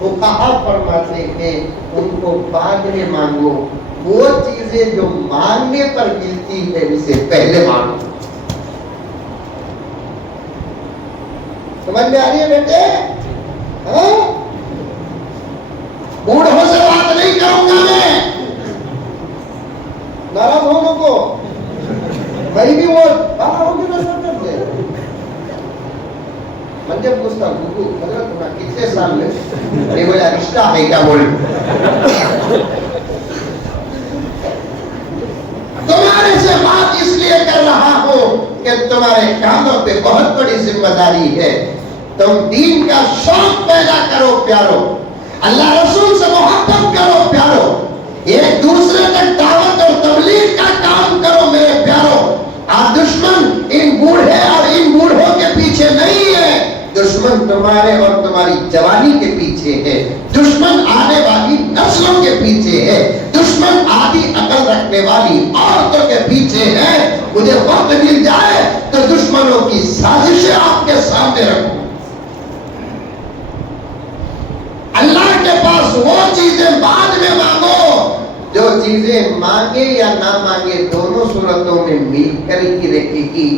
فقہا فرماتے ہیں ان کو بعد میں مانگو، وہ چیزیں جو مانگنے پر ملتی ہے اسے پہلے مانگو۔ سمجھ میں آ رہی ہے بیٹے؟ بوڑھوں سے بات نہیں کروں گا میں، ناراض ہو کو میں بھی وہ ہوگی نا سب کرتے میں جب پوچھتا ہوں حضرت تمہیں کتنے سال میں، ارے بولا رشتہ ہے کیا بول، تمہارے سے بات اس لیے کر رہا ہوں کہ تمہارے کاموں پہ بہت بڑی ذمہ داری ہے، تم دین کا شوق پیدا کرو پیارو، اللہ رسول سے محبت کرو پیارو، ایک دوسرے تک دعوت اور تبلیغ کا کام کرو میرے پیارو۔ آج دشمن ان بوڑھے اور ان بوڑھوں کے پیچھے نہیں ہے، دشمن تمہارے اور تمہاری جوانی کے پیچھے ہے، دشمن آنے والی نسلوں کے پیچھے ہے، دشمن آدھی عقل رکھنے والی عورتوں کے پیچھے ہے۔ مجھے وقت مل جائے تو دشمنوں کی سازشیں آپ کے سامنے رکھوں۔ اللہ کے پاس وہ چیزیں بعد میں مانگو جو چیزیں مانگے یا نہ مانگے دونوں صورتوں میں مل کر ہی رہے گی،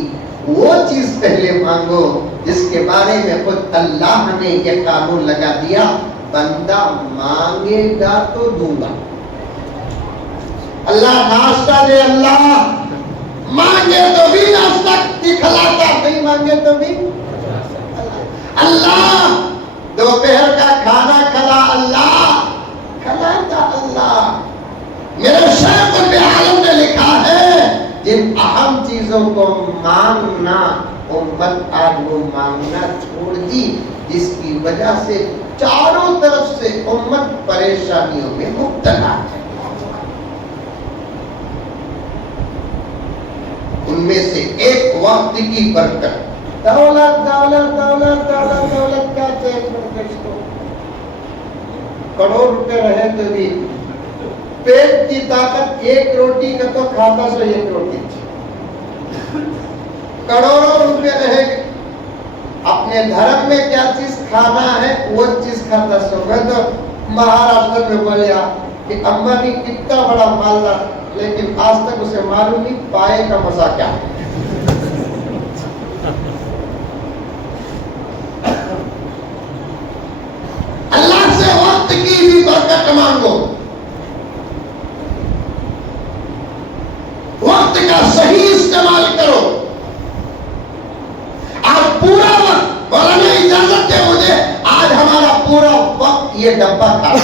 وہ چیز پہلے مانگو جس کے بارے میں خود اللہ نے یہ قانون لگا دیا، بندہ مانگے گا تو دوں گا۔ اللہ ناشتہ دے، اللہ مانگے تو بھی ناشتہ دکھلاتا، نہیں مانگے تو بھی اللہ دوپہر کا کھانا کھلا، اللہ کھلاتا اللہ۔ میرے شیخ العالم نے لکھا ہے جن اہم چیزوں کو مانگنا امت آج وہ مانگنا چھوڑ دی، جس کی وجہ سے چاروں طرف سے امت پریشانیوں میں مبتلا ہے۔ ان میں سے ایک وقت کی برکت، دولت دولت دولت دولت دولت کا کروڑ روپے رہے تو بھی پیٹ کی طاقت 1 روٹی کا تو کھاتا سو 1 روٹی، کروڑوں روپے رہے اپنے دھرم میں کیا چیز کھانا ہے وہ چیز کھاتا سو۔ میں تو مہاراشٹر میں بولیا کہ امبانی کتنا بڑا مالدار لیکن آج تک اسے معلوم نہیں پائے کا مزہ کیا ہے۔ اللہ سے وقت کی بھی برکت مانگو، وقت کا صحیح استعمال کرو۔ آج پورا وقت، مولانا اجازت دے مجھے، آج ہمارا پورا وقت یہ ڈبہ تھا،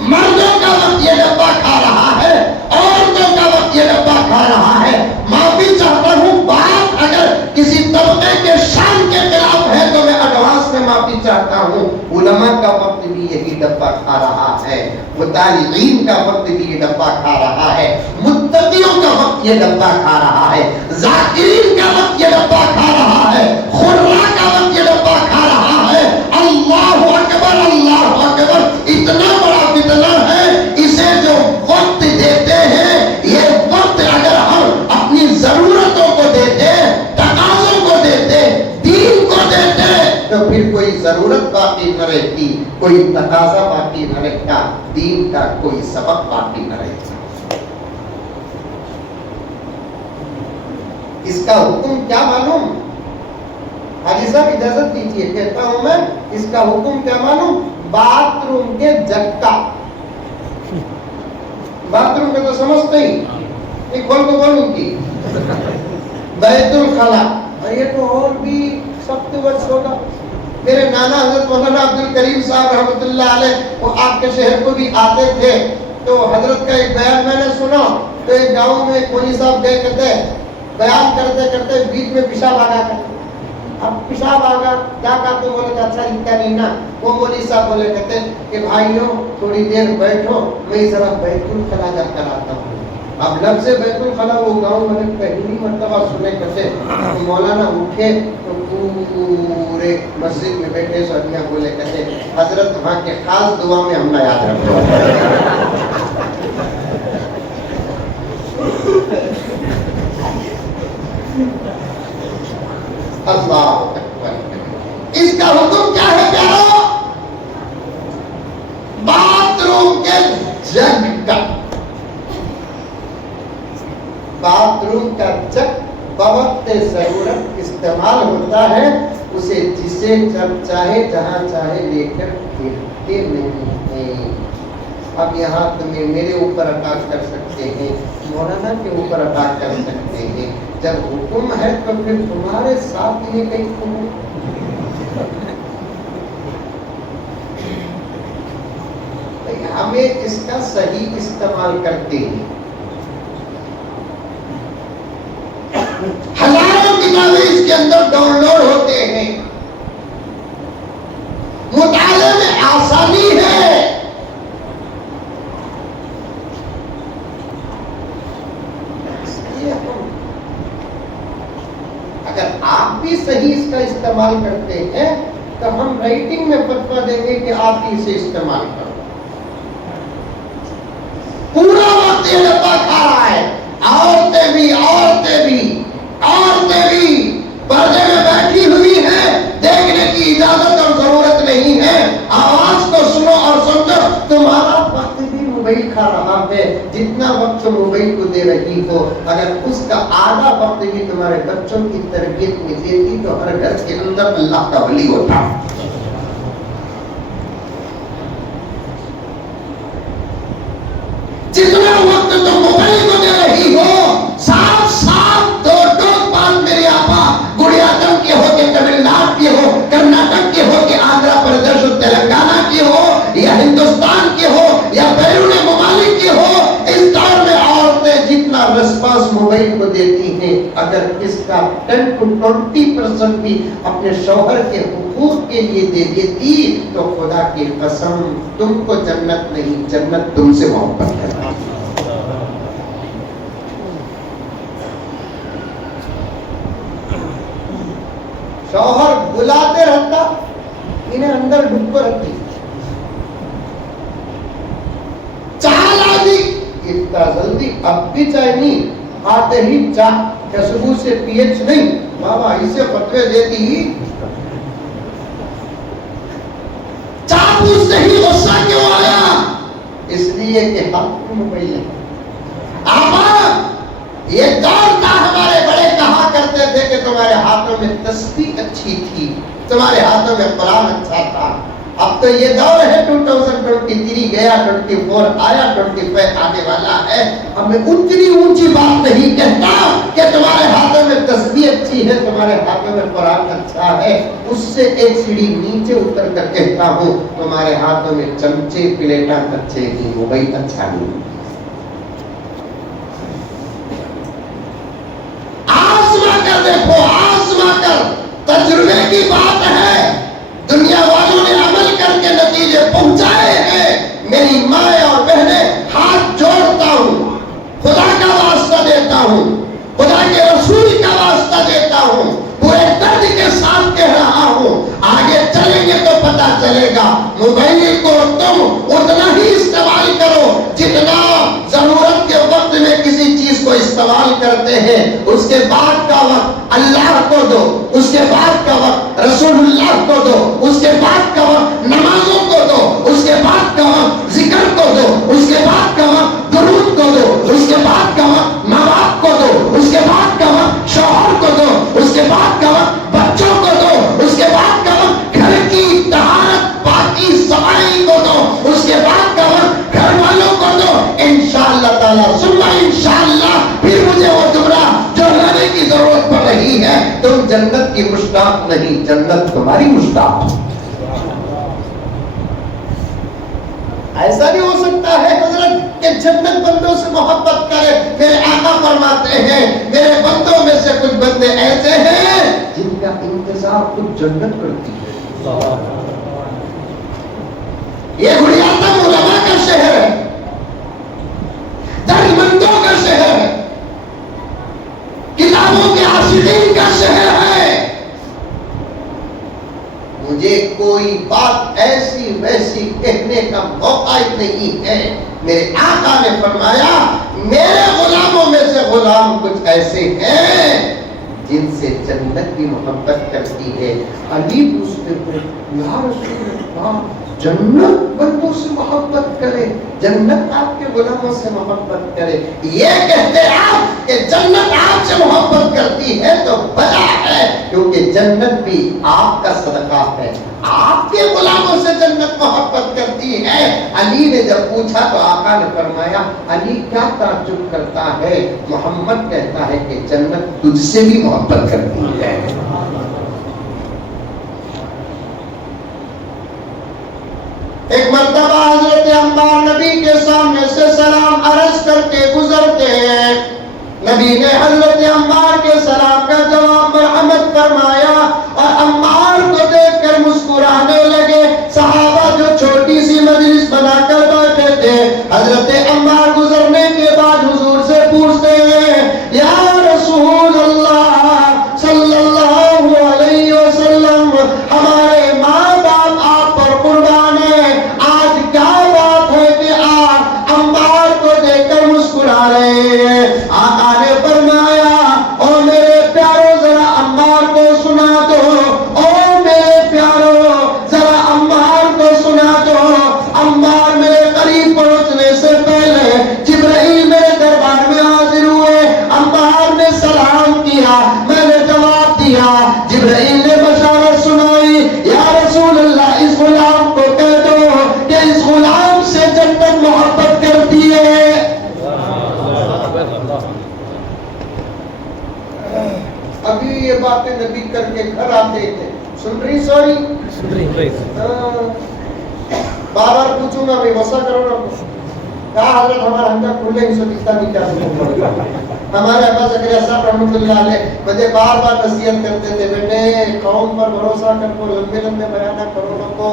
مردوں کا وقت یہ ڈبہ کھا رہا ہے، عورتوں کا وقت یہ ڈبہ کھا رہا ہے۔ معافی چاہتا ہوں، بات اگر کسی طبقے کے شان کے خلاف ہے تو میں ایڈوانس میں معافی چاہتا ہوں۔ علماء کا وقت بھی یہی ڈبہ کھا رہا ہے، مطالعین کا وقت بھی یہ ڈبہ کھا رہا ہے، متقیوں کا وقت یہ ڈبہ کھا رہا ہے، ذاکرین کا وقت یہ ڈبہ کھا رہا ہے، خرا کا وقت یہ ڈبہ کھا رہا ہے۔ اللہ اکبر اللہ اکبر، اتنا بڑا فتنہ ہے، اسے جو وقت دیتے ہیں، یہ وقت اگر ہم اپنی ضرورتوں کو دیتے، تقاضوں کو دیتے، دین کو دیتے تو پھر کوئی ضرورت باقی نہ رہتی، کوئی تقاضا باقی نہ رہتا، دین کا کوئی سبق باقی نہ رہتا۔ اس کا حکم کیا معلوم؟ حاجی صاحب اجازت دیجیے، کہتا ہوں میں اس کا حکم کیا معلوم؟ باتھ روم کے جگ کا. باتھ روم کا تو سمجھتے ہی، ایک کھول کو بولوں کی بیت الخلا، اور یہ تو اور بھی سخت ورڈ ہوگا. میرے نانا حضرت مولانا عبد الکریم صاحب رحمۃ اللہ علیہ وہ آپ کے شہر کو بھی آتے تھے، تو حضرت کا ایک بیان میں نے سنا. تو ایک گاؤں میں مولوی صاحب گئے، کہتے بیان کرتے کرتے بیچ میں پیشاب آ گیا. اب پیشاب آ گیا کیا کہتے؟ بولے کہ اچھا لکھتا نہیں نا. وہ مولوی صاحب بولے کہتے کہ بھائیوں تھوڑی دیر بیٹھو، میں ذرا بیت الخلا جا کر آتا ہوں. اب لفظ بیت الخلا وہ گاؤں میں پہلی مرتبہ سنے کرتے. مولانا اٹھے تو پورے مسجد میں بیٹھے ساتھیاں بولے کہتے حضرت وہاں کے خاص دعا میں ہم نہ یاد رکھو. اللہ اکبر. اس کا حکم کیا ہے پیارو؟ باتھ روم کے جگ کا. باتھ روم کا جگ بوقت ضرورت استعمال ہوتا ہے، اسے جسے جب چاہے جہاں چاہے لے کر پھرتے نہیں ہیں. اب یہاں تمہیں میرے اوپر اٹیک کر سکتے ہیں، مولانا کے اوپر اٹیک کر سکتے ہیں. جب حکم ہے تو پھر تمہارے ساتھ یہ کہیں حکم. ہمیں اس کا صحیح استعمال کرتے ہیں. ہزاروں کتابیں اس کے اندر ڈاؤن لوڈ ہوتے ہیں، مطالعے میں آسانی ہے. اگر آپ بھی صحیح اس کا استعمال کرتے ہیں تو ہم رائٹنگ میں فتویٰ دیں گے کہ آپ بھی اسے استعمال کرو. پورا وقت یہ ڈبہ کھا رہا ہے. عورتیں بھی پردے میں بیٹھی ہوئی ہیں، دیکھنے کی اجازت اور ضرورت نہیں ہے. آواز کو سنو اور سمجھو. تمہارا وقت بھی موبائل کھا رہا ہے. جتنا وقت موبائل کو دے رہی ہو، اگر اس کا آدھا وقت بھی تمہارے بچوں کی تربیت میں دیتی تو ہر گھر کے اندر اللہ کا ولی ہوتا. جتنا وقت تم موبائل کو دے رہی ہو، صاف دو بات میری آپا گڑیا تم کے ہو کہ تمل ناڈو کی ہو، کرناٹک کی ہو کہ آندھرا پردیش اور تلنگانہ کی ہو، یا ہندوستان کی ہو یا بیرون ممالک کی ہو، اس دور میں عورتیں جتنا رسپانس موبائل کو دیتی ہیں، اگر اس کا 10 to 20% بھی اپنے شوہر کے حقوق کے لیے دے دیتی تو خدا کی قسم تم کو جنت نہیں، جنت تم سے محبت کرتی. شوہر بلاتے رہتا، انہیں اندر ڈھک کو رکھتی. چائے لا دی اتنا جلدی، اب بھی چائے نہیں، آتے ہی چائے. خوشبو سے پی ایچ نہیں، بابا اسے فتوے دیتی ہی. چائے پوچھتے ہی غصہ کیوں آیا؟ اس لیے کہ ہاتھ میں موبائل ہے. آبا یہ دور تھا، ہمارے بڑے کہا کرتے تھے کہ تمہارے ہاتھوں میں تسبیح اچھی تھی، تمہارے ہاتھوں میں قرآن اچھا تھا. اب تو یہ دور ہے 2023 گیا، 24 آیا، 25 آنے والا ہے. اب میں اتنی اونچی بات نہیں کہتا کہ تمہارے ہاتھوں میں تسبیح اچھی ہے، تمہارے ہاتھوں میں قرآن اچھا ہے. اس سے ایک سیڑھی نیچے اتر کر کہتا ہوں تمہارے ہاتھوں میں چمچے پلیٹاں اچھے نہیں، موبائل اچھا نہیں. دیکھو آزما کر، تجربے کی بات ہے. دنیا والوں نے عمل کر کے نتیجے پہنچائے ہیں. میری ماں اور بہنیں ہاتھ جوڑتا ہوں، خدا کا واسطہ دیتا ہوں، خدا کے رسول کا واسطہ دیتا ہوں، پورے درد کے ساتھ کہہ رہا ہوں. آگے چلیں گے تو پتا چلے گا. موبائل کو تم اتنا ہی استعمال کرو جتنا ضرورت کے وقت میں کسی چیز کو استعمال کرتے ہیں. اس کے بعد کا وقت اللہ کو دو، اس کے بعد کا وقت رسول اللہ کو دو، اس کے بعد کا وقت نمازوں کو دو، اس کے بعد کا وقت ذکر کو دو، اس کے بعد کا وقت درود کو دو، اس کے بعد کا وقت ماں باپ کو دو، اس کے بعد کا وقت شوہر نہیں، جنت تمہاری مشتاق۔ ایسا بھی ہو سکتا ہے حضرت کہ جنت بندوں سے محبت کرے۔ میرے آقا فرماتے ہیں میرے بندوں میں سے کچھ بندے ایسے ہیں جن کا انتظار خود جنت کرتی ہے۔ یہ گڑیاتم علماء کا شہر ہے، درمندوں کا شہر ہے، کتابوں کے عاشقین کا شہر ہے۔ مجھے کوئی بات ایسی ویسی کہنے کا موقع نہیں ہے۔ میرے آقا نے فرمایا میرے غلاموں میں سے غلام کچھ ایسے ہیں جن سے جنت کی محبت کرتی ہے۔ علی پوچھتے ہوئے یا رسول اللہ جنت بندوں سے محبت کرے، جنت آپ کے غلاموں سے محبت کرے، یہ کہتے آپ کہ جنت آپ سے محبت کرتی ہے تو بڑا ہے، کیونکہ جنت بھی آپ کا صدقہ ہے، آپ کے غلاموں سے جنت محبت کرتی ہے۔ علی نے جب پوچھا تو آقا نے فرمایا علی کیا تعجب کرتا ہے، محمد کہتا ہے کہ جنت تجھ سے بھی محبت کرتی ہے۔ ایک مرتبہ حضرت عمار نبی کے سامنے سے سلام عرض کر کے گزرتے ہیں، نبی نے حضرت عمار کے سلام کا جواب مرحمت فرمایا اور عمار کو دیکھ کر مسکرانے لگے۔ صحابہ جو چھوٹی سی مجلس بنا کر بیٹھے تھے، حضرت عمار گزرنے کے بعد حضور سے پوچھتے ہیں یا رسول اللہ صلی اللہ علیہ وسلم ہمارے ماں باپ آپ پر قربان ہیں، آج کیا بات ہے کہ آپ عمار کو دیکھ کر مسکرا رہے ہیں؟ آقا نے فرمایا او میرے پیارو ذرا عمار کو سنا دو، او میرے پیارو ذرا عمار کو سنا دو۔ عمار میرے قریب پہنچنے سے پہلے جبرائیل میرے دربار میں حاضر ہوئے، عمار نے سلام کیا، میں نے جواب دیا، جبرائیل نے بشارت سنائی یا رسول اللہ اس غلام کو کہہ دو کہ اس غلام سے جنت محبت کرتی ہے۔ ابھی یہ باتیں نبی کر کے گھر آتے تھے، سن رہی سوری بار بار پوچھوں گا میں غصہ کرو نا کہا حضرت ہمارا ہنگا کھلے ہی سکتا نہیں کیا ہمارے ابا زکریا صاحب رحمۃ اللہ علیہ مجھے بار بار نصیحت کرتے تھے بیٹے قوم پر بھروسہ کر کو لمبے لمبے بیانہ کرو نہ کو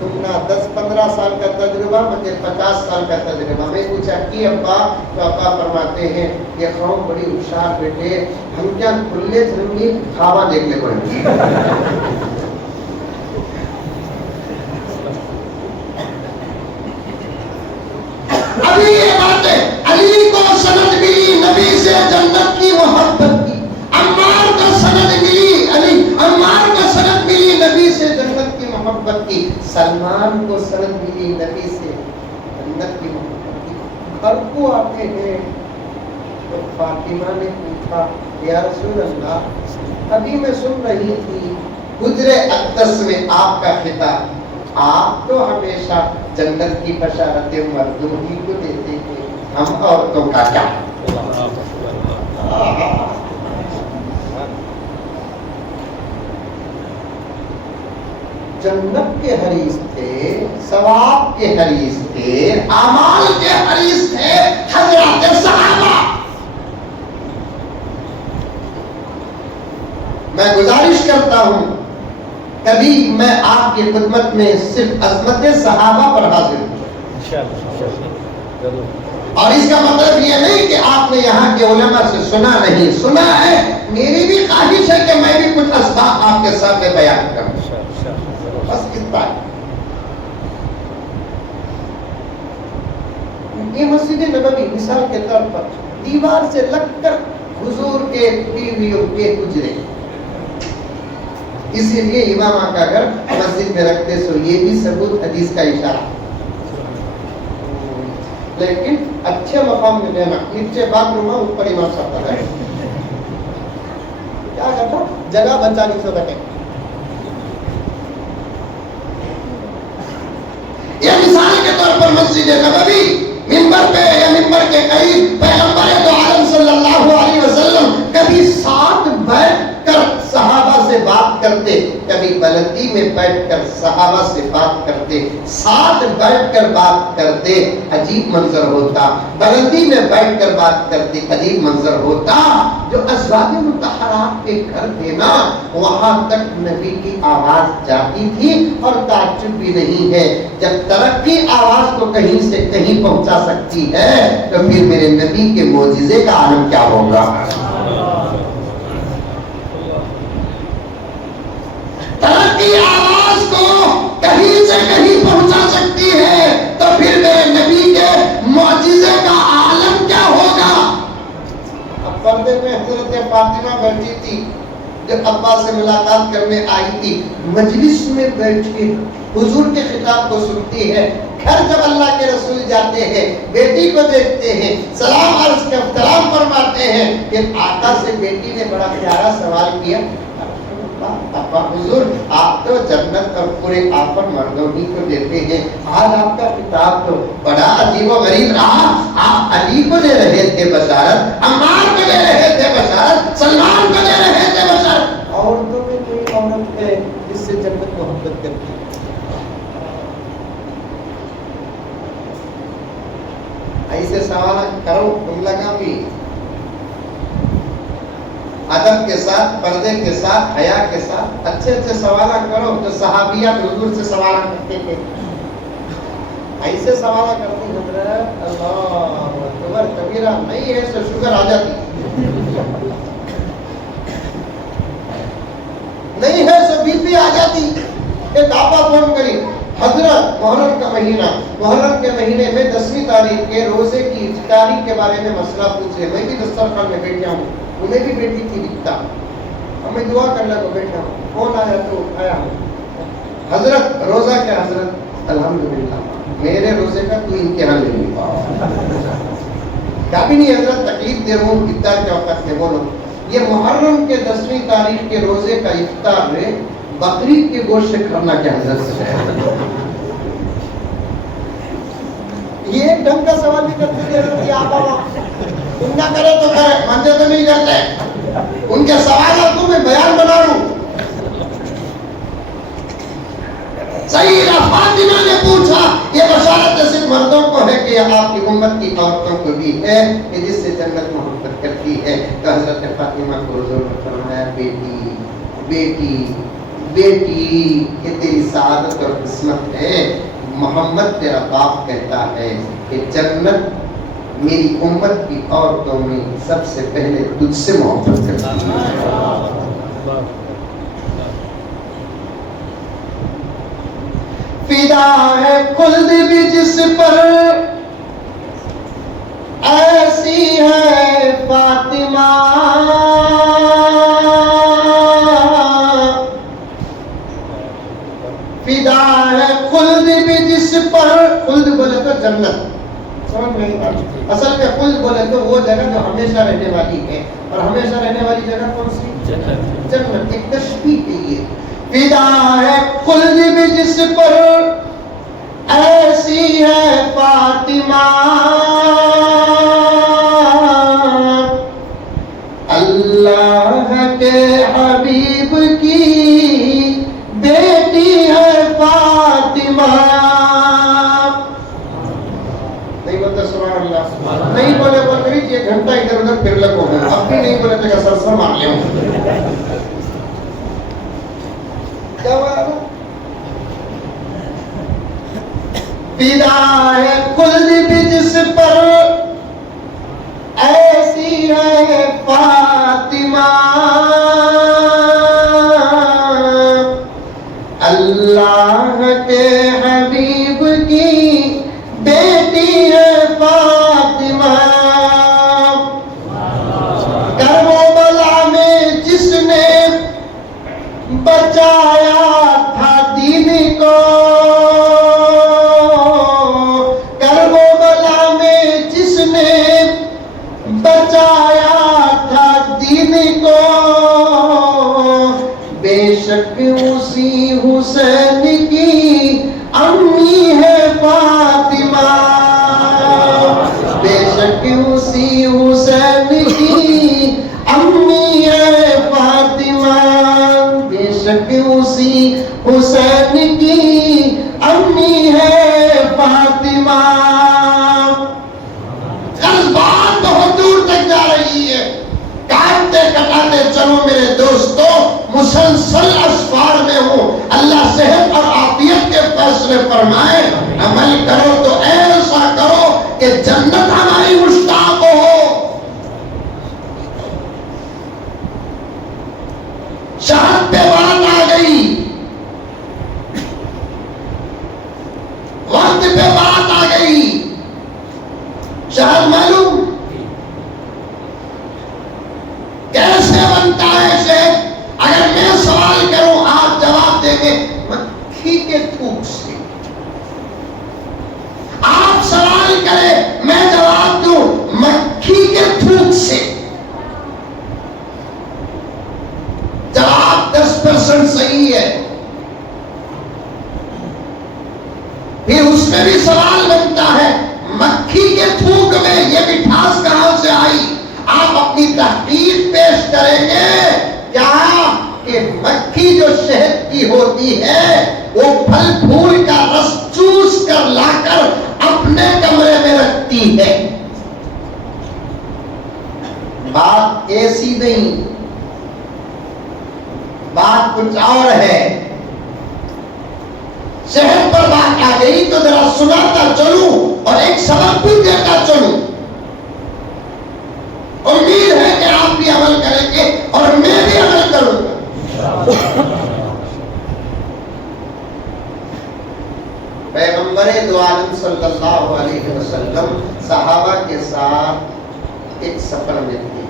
تم نہ 10-15 سال کا تجربہ مجھے 50 سال کا تجربہ۔ میں پوچھا کی ابا تو ابا فرماتے ہیں یہ قوم بڑی ہوشیار بیٹے، ہم کیا کھلے تھنگی خوابہ دیکھنے پڑے ابھی یہ باتیں علی کو سند ملی نبی سے جنت کی محبت کی، عمار کو سند ملی عمار کو سند ملی نبی سے جنت کی محبت کی، سلمان کو سند ملی نبی سے جنت کی محبت کی۔ گھر کو آتے ہیں تو فاطمہ نے پوچھا یا رسول اللہ ابھی میں سن رہی تھی حجر اقدس میں آپ کا خطاب، آپ تو ہمیشہ جنت کی بشارتیں مردوں ہی کو دیتے تھے، ہم عورتوں کا کیا؟ جنت کے حریص تھے، ثواب کے حریص تھے، اعمال کے حریص تھے حضرات صحابہ۔ میں گزارش کرتا ہوں کبھی میں آپ کی خدمت میں صرف عظمت صحابہ پر حاضر ہوں، اور اس کا مطلب یہ نہیں کہ آپ نے یہاں کے علماء سے سنا نہیں، سنا ہے، میری بھی خواہش ہے کہ میں بھی کچھ اسباب آپ کے سامنے بیان کروں، بس اس بات۔ یہ مسجد نبوی مثال کے طور پر دیوار سے لگ کر حضور کے بیویوں کے حجرے، اسی لیے امام کا گھر مسجد میں رکھتے سو یہ بھی ثبوت حدیث کا اشارہ، لیکن اچھے مقام میں لینا، نیچے باتھ روم ہے اوپر امام صاحب کا گھر، کیا کرتا جگہ بچانے سے بچے۔ یہ مثال کے طور پر مسجد نبوی منبر پہ یا منبر کے قریب پیغمبر دو عالم صلی اللہ علیہ وسلم کبھی ساتھ بیٹھ کر صحابہ سے بات کرتے، بلندی میں بیٹھ کر صحابہ سے بات کرتے، ساتھ بیٹھ کر بات کرتے، عجیب منظر ہوتا. بلندی میں بیٹھ کر بات کرتے، عجیب منظر ہوتا. جو ازواج مطہرات کے گھر تھے نا، وہاں تک نبی کی آواز جاتی تھی. اور تعجب بھی نہیں ہے، جب ترقی آواز کو کہیں سے کہیں پہنچا سکتی ہے تو پھر میرے نبی کے معجزے کا عالم کیا ہوگا. ترقی آواز کو کہیں سے کہیں پہنچا سکتی ہے تو پھر میرے نبی کے معجزے کا عالم کیا ہوگا. اب پردے میں حضرت فاطمہ بیٹھی تھی، جب ابا سے ملاقات کرنے آئی تھی، مجلس میں بیٹھی حضور کے خطاب کو سنتی ہے. گھر جب اللہ کے رسول جاتے ہیں، بیٹی کو دیکھتے ہیں، سلام عرض کر سلام فرماتے ہیں کہ آقا سے بیٹی نے بڑا پیارا سوال کیا، ابا حضور آپ تو جنت اور پورے آفر مردوں ہی کو دیتے ہیں، آج آپ کا خطاب تو بڑا عجیب و غریب رہا. آپ علی کو دے رہے تھے بشارت، عمار کو دے رہے تھے بشارت، سلمان کو دے رہے تھے بشارت. عورتوں میں کوئی عورت ہے جس سے جنت محبت کرتی ہے؟ ایسے سوال کرو تم لگا بھی ادب کے ساتھ، پردے کے ساتھ، حیا کے ساتھ اچھے اچھے سوال کرو جو صحابیات حضور سے سوال کرتے تھے. ایسے سوال کرتی حضرت اللہ اکبر کبیرہ نہیں ہے تو شوگر آ جاتی، نہیں ہے تو بی پی آ جاتی. ایک آپا فون کری، حضرت محرم کا مہینہ، محرم کے مہینے میں 10ویں تاریخ کے روزے کی افطاری کے بارے میں مسئلہ پوچھے. میں بھی دسترخوان میں بیٹھ جاؤں، انہیں بھی بیٹی تھی لکھتا، اب میں دعا کرنے کو بیٹھا ہوں، فون آیا تو اٹھایا ہوں. حضرت روزہ کیا؟ حضرت الحمدللہ میرے روزے کا کوئی امتحان نہیں ہوا. کیا بھی نہیں حضرت، تکلیف دے رہا ہوں افطار کے وقت میں. بولو یہ محرم کے 10ویں تاریخ کے روزے کا افطار میں بکری کے گوشت سے کرنا کیا حضرت سے ہے؟ یہ ایک ڈھنگ کا سوال بھی کرتے تھے حضرت آپ، تم نہ کرے تو کرے، مانتے تو نہیں کرتے. ان کے سوالات کو میں بیان بنا رہا ہوں. سیدہ فاطمہ نے پوچھا یہ بشارت صرف مردوں کو ہے کہ آپ کی امت کی عورتوں کو بھی ہے کہ جس سے جنت محبت کرتی ہے. تو حضرت فاطمہ کو حضور نے فرمایا بیٹی بیٹی بیٹی کہ تیری سعادت اور قسمت ہے. محمد تیرا باپ کہتا ہے کہ جنت میری امت کی عورتوں میں سب سے پہلے تجھ سے محبت کرتی ہے. فدا ہے خلد بھی جس پر ایسی ہے فاطمہ. فدا ہے خلد بھی جس پر، خلد بولے تو جنت، سمجھ میں اصل میں خلد بولے تو وہ جگہ جو ہمیشہ رہنے والی ہے، اور ہمیشہ رہنے والی جگہ کون سی؟ جنت. ایک تشبیہ کے لیے فدا ہے خلد بھی جس پر ایسی ہے فاطمہ. اللہ کے حبیب کی بیٹی ہے فاطمہ. نہیں بولتے سبحان اللہ، نہیں بولے بول کری کہ ایک گھنٹہ ادھر ادھر پھر لگو گا، اب بھی نہیں بولے تو سر سر مار لیں. کیا ہوا؟ فدا ہے خلد بھی جس پر ایسی ہے فاطمہ. اللہ کے حبیب کی بیٹی ہے فاطمہ. کربلا میں جس نے بچایا تھا دین کو، کربلا میں جس نے بچایا تھا دین کو، بے شک اسی حسین کی امی ہے فاطمہ. بے شک اسی حسین کی امی ہے فاطمہ. بے شک اسی حسین کی امی ہے فاطمہ. بات بہت دور تک جا رہی ہے. کاٹتے کٹاتے چلو میرے دوستو، مسلسل اسفار میں ہوں. اللہ صحت اور عافیت کے فیصلے فرمائے. عمل کرو تو ایسا کرو کہ جنت ہماری مشتاق ہو. شہادت پہ بات آ گئی، وقت پہ بات آ گئی. شہد معلوم کیسے بنتا ہے شہد؟ اگر میں سوال کروں آپ جواب دیں گے مکھی کے تھوک سے. آپ سوال کریں میں جواب دوں مکھی کے تھوک سے. جواب 10% صحیح ہے. پھر اس میں بھی سوال بنتا ہے مکھی کے تھوک میں یہ مٹھاس کہاں سے آئی؟ آپ اپنی تحقیق پیش کریں گے کیا کہ مکھی جو شہد کی ہوتی ہے وہ پھل پھول کا رس چوس کر لا کر اپنے کمرے میں رکھتی ہے. بات ایسی نہیں، بات کچھ اور ہے. شہد پر بات آ گئی تو ذرا سناتا چلوں اور ایک سبق بھی دیتا چلوں. امید ہے کہ آپ بھی عمل کریں گے اور میں بھی عمل کروں گا. پیغمبر دو عالم صلی اللہ علیہ وسلم صحابہ کے ساتھ ایک سفر میں تھے.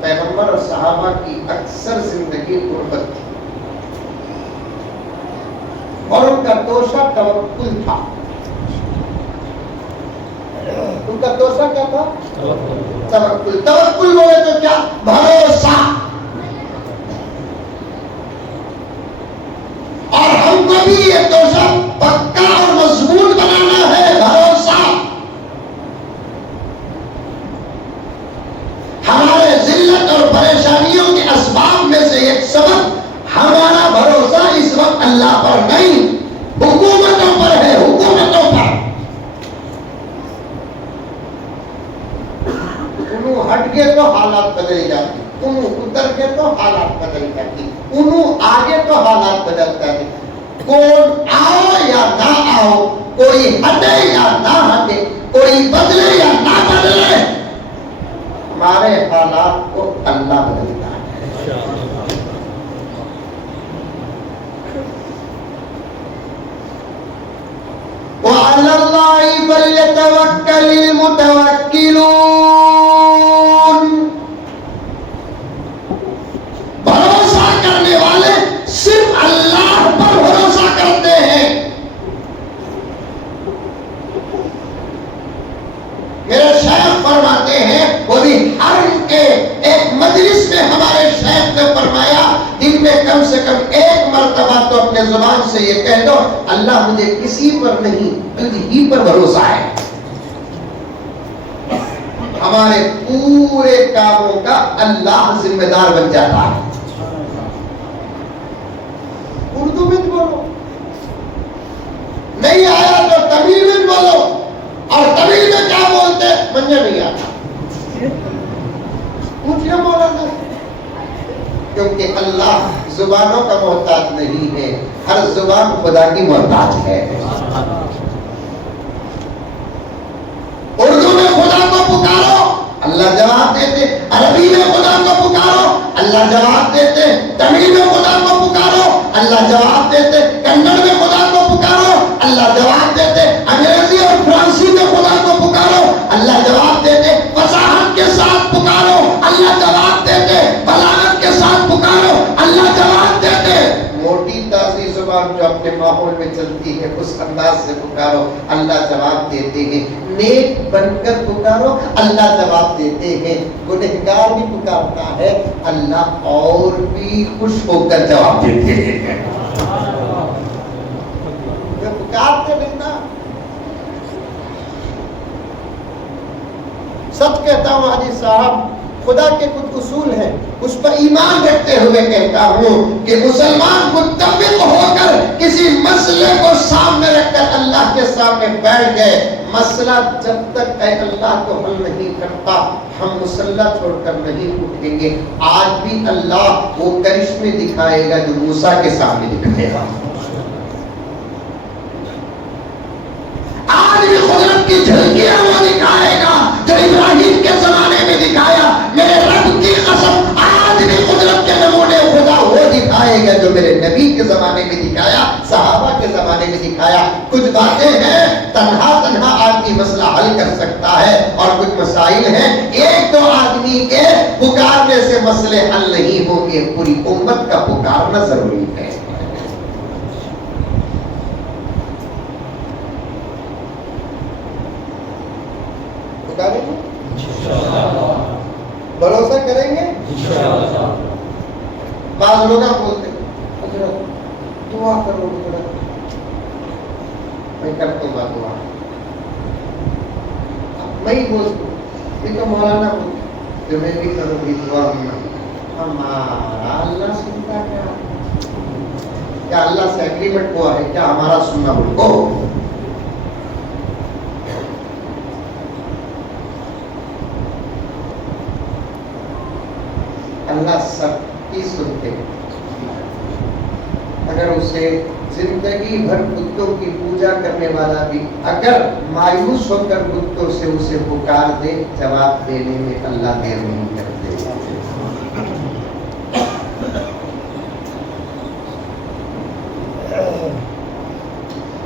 پیغمبر اور صحابہ کی اکثر زندگی غربت تھی اور ان کا توشہ توکل تھا. ان کا توشہ کیا تھا؟ توکل. توکل بولے تو کیا؟ بھروسہ. اور ہم کو بھی یہ توشہ پکا اور مضبوط بنانا ہے. بھروسہ ہمارے ذلت اور پریشانیوں کے اسباب میں سے ایک سبب ہمارا بھروسہ اس وقت اللہ پر نہیں حکومتوں پر ہے. حکومتوں پر انہوں ہٹ گئے تو حالات بدل جاتی، انہوں اتر گئے تو حالات بدل جاتی، انہوں آگے تو حالات بدلتا ہے. کون آؤ یا نہ آؤ، کوئی ہٹے یا نہ ہٹے، کوئی بدلے یا نہ بدلے، ہمارے حالات کو اللہ بدلتا ہے. وَعَلَى اللَّهِ فَلْيَتَوَكَّلِ الْمُتَوَكِّلُونَ. بھروسہ کرنے والے صرف اللہ پر بھروسہ کرتے ہیں. میرے شیخ فرماتے ہیں، وہ بھی حرم کے ایک مجلس میں ہمارے شیخ نے فرمایا دن میں کم سے کم ایک مرتبہ تو اپنے زبان سے یہ کہہ دو اللہ مجھے کسی پر نہیں تجھ ہی پر بھروسہ ہے. ہمارے پورے کاموں کا اللہ ذمہ دار بن جاتا ہے. اردو میں بولو، نہیں آیا تو تمل میں بولو، اور تمل میں کیا بولتے مجھے نہیں آتا. پوچھنا مولانا، کیونکہ اللہ زبانوں کا محتاج نہیں ہے، ہر زبان خدا کی محتاج ہے. اردو میں خدا کو پکارو اللہ جواب دیتے، عربی میں خدا کو پکارو اللہ جواب دیتے، تمل میں خدا کو پکارو اللہ جواب دیتے، کنڑ میں خدا کو پکارو اللہ جواب دیتے، انگریزی اور فرانسی میں خدا کو پکارو اللہ جواب دیتے، فصاحت کے ساتھ پکارو اللہ جواب دیتے، بلاغت کے ساتھ پکارو اللہ جواب دیتے. موٹی تازی زبان جو اپنے ماحول میں چلتی ہے اس انداز سے پکارو اللہ جواب دیتے ہیں. نیک بن کر پکارو اللہ جواب دیتے ہیں. گنہگار بھی پکارتا ہے اللہ اور بھی خوش ہو کر جواب دیتے ہیں. پکارتے نہیں نا. سچ کہتا ہوں حاجی صاحب خدا کے کچھ اصول ہیں، اس پر ایمان رکھتے ہوئے کہتا ہوں کہ مسلمان متفق ہو کر کسی مسئلے کو سامنے رکھ کر اللہ کے سامنے بیٹھ گئے، مسئلہ جب تک اے اللہ کو حل نہیں کرتا ہم مسلح چھوڑ کر نہیں اٹھیں گے۔ آج بھی اللہ وہ کرشمے دکھائے گا جو موسیٰ کے سامنے دکھائے گا، آج بھی قدرت کی جھلکیاں وہ دکھائے گا جو ابراہیم کے زمانے میں دکھایا، میرے رب کی قسم آج بھی قدرت کے نمونے خدا وہ دکھائے گا جو میرے نبی کے زمانے میں دکھایا، صحابہ کے زمانے میں دکھایا۔ کچھ باتیں ہیں تنہا آدمی مسئلہ حل کر سکتا ہے، اور کچھ مسائل ہیں ایک دو آدمی کے پکارنے سے مسئلے حل نہیں ہوں گے، پوری امت کا پکارنا ضروری ہے۔ پکاریں گے بھروسہ کریں گے، بعض لوگ بولتے حضرت دعا کرو، میں کرتا ہوں دعا، میں ہی بولتا ہوں، یہ تو مولانا بولتے جو میں بھی کروں گی دعا، ہمارا اللہ سنتا کیا اللہ سے ایگریمنٹ ہوا ہے کیا ہمارا سننا بولو؟ اللہ سب کی سنتے ہیں، اگر اسے زندگی بھر بتوں کی پوجا کرنے والا بھی اگر مایوس ہو کر بتوں سے اسے پکار دے، جواب دینے میں اللہ دیر نہیں کرتے۔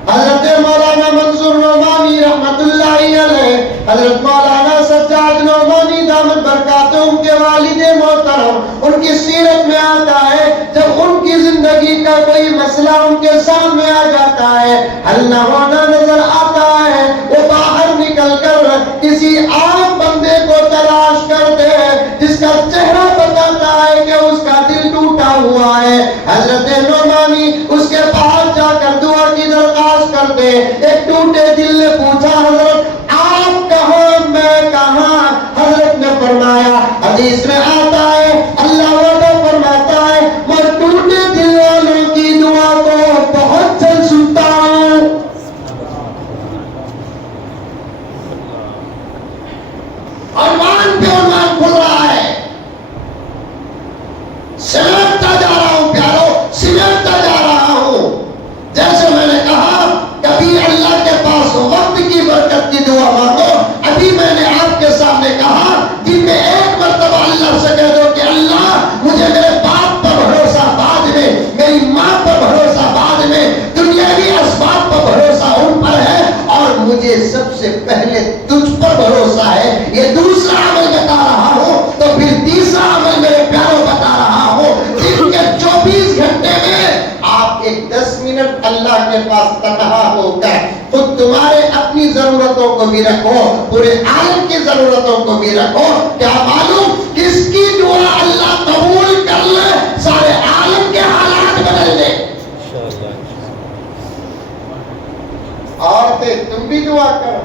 حضرت مولانا منصور نعمانی رحمت اللہ علیہ، حضرت مولانا سجاد نعمانی دامت برکاتہم کے والد محترم، ان کی سیرت میں آتا ہے جب ان کی زندگی کا کوئی مسئلہ ان کے سامنے آ جاتا ہے، حل نہ ہونا نظر آتا ہے، وہ باہر نکل کر کسی عام بندے کو تلاش کرتے ہیں جس کا چہرہ بتاتا ہے کہ اس کا دل ٹوٹا ہوا ہے۔ حضرت نعمانی اس کے پاس جا کر دعا کی درخواست کرتے، ایک ٹوٹے دل نے پوچھا حضرت آپ کہاں میں کہاں؟ حضرت نے فرمایا، حدیث میں آتا ہے اللہ وعدہ فرماتا ہے میں ٹوٹے دل والوں کی دعا کو بہت جلد سنتا ہوں۔ عنوان پہ عنوان کھل رہا ہے، سمیٹتا جا رہا ہوں پیارو، سمیٹتا جا رہا ہوں۔ جیسے میں نے کہا کبھی اللہ کے پاس وقت کی برکت کی دعا مانگو، ابھی میں نے آپ کے سامنے کہا دن میں ایک مرتبہ اللہ سے کہہ دو کہ اللہ مجھے میرے باپ پر بھروسہ بعد میں، میری ماں پر بھروسہ بعد میں، دنیاوی اسباب پر بھروسہ ان پر ہے، اور مجھے سب سے پہلے تجھ پر بھروسہ ہے۔ یہ دوسرا عمل بتا رہا ہوں تو پھر تیسرا عمل میرے پیاروں بتا رہا ہوں، دن کے 24 گھنٹے میں آپ ایک 10 منٹ اللہ کے پاس تنہا ہو کر خود تمہارے اپنی ضرورتوں کو بھی رکھو، پورے عالم کی ضرورتوں کو بھی رکھو، کیا معلوم کس کی دعا اللہ قبول کر لے، سارے عالم کے حالات بدل دے۔ عورتیں تم بھی دعا کرو،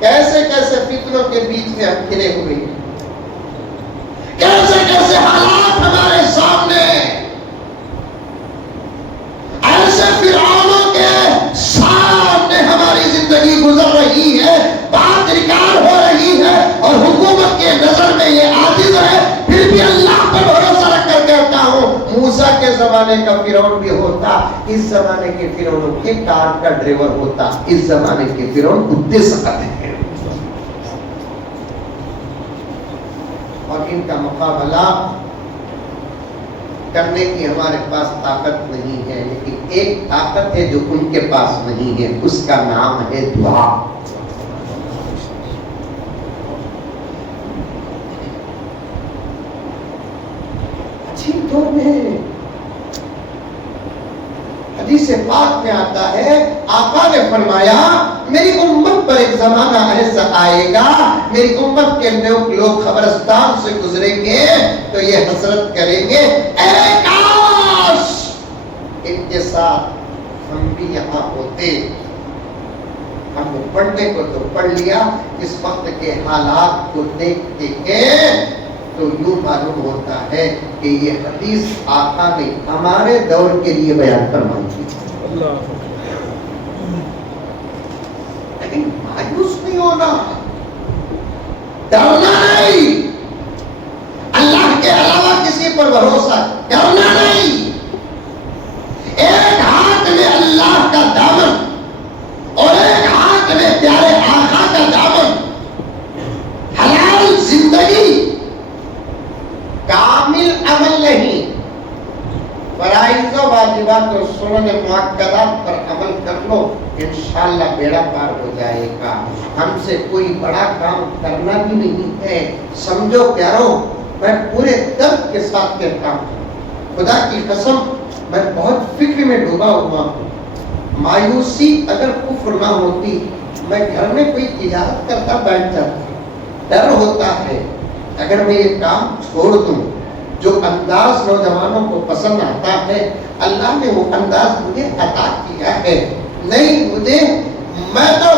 کیسے کیسے فتنوں کے بیچ میں ہم گھرے ہوئے ہیں، کیسے کیسے حالات ہمارے سامنے، ایسے فرعونوں کے سامنے ہماری زندگی گزر رہی ہے، بات ریکارڈ ہو رہی ہے، اور حکومت کے نظر میں یہ عاجز ہے، پھر بھی اللہ پر بھروسہ رکھ کر کہتا ہوں موسیٰ کے زمانے کا فرعون بھی ہوتا، اس زمانے کے فرعونوں کے کار کا ڈرائیور ہوتا، اس زمانے کے فرعون کتے سکتے ہیں، اور ان کا مقابلہ کرنے کی ہمارے پاس طاقت نہیں ہے، لیکن ایک طاقت ہے جو ان کے پاس نہیں ہے، اس کا نام ہے دعا۔ عجیب دور میں حدیث پاک میں آتا ہے آقا نے فرمایا میری امت پر ایک زمانہ ایسا آئے گا، میری امت کے لوگ قبرستان سے گزریں گے تو یہ حسرت کریں گے اے کاش ان کے ساتھ ہم بھی یہاں ہوتے، ہم نے پڑھنے کو تو پڑھ لیا، اس وقت کے حالات کو دیکھتے ہیں تو یوں معلوم ہوتا ہے کہ یہ حدیث آقا نے ہمارے دور کے لیے بیان فرمائی تھی۔ لیکن مایوس نہیں ہونا، ڈرنا نہیں، اللہ کے علاوہ کسی پر بھروسہ کرنا نہیں۔ ایک ہاتھ میں اللہ کا دامن اور ایک ہاتھ میں پیارے آقا کا دامن، حلال زندگی، کامل عمل نہیں، فرائض و واجبات اور سنن مؤکدات پر عمل کر لو، انشاءاللہ بیڑا پار ہو جائے گا۔ ہم سے کوئی بڑا کام کرنا بھی نہیں ہے۔ سمجھو پیارو، میں پورے درد کے ساتھ کہتا ہوں، خدا کی قسم میں بہت فکر میں ڈوبا ہوا ہوں۔ مایوسی اگر کفر نہ ہوتی، میں گھر میں کوئی تجارت کرتا بیٹھ جاتا۔ ڈر ہوتا ہے اگر میں یہ کام چھوڑ دوں، جو انداز نوجوانوں کو پسند آتا ہے، اللہ نے وہ انداز مجھے عطا کیا ہے۔ نہیں مجھے، میں تو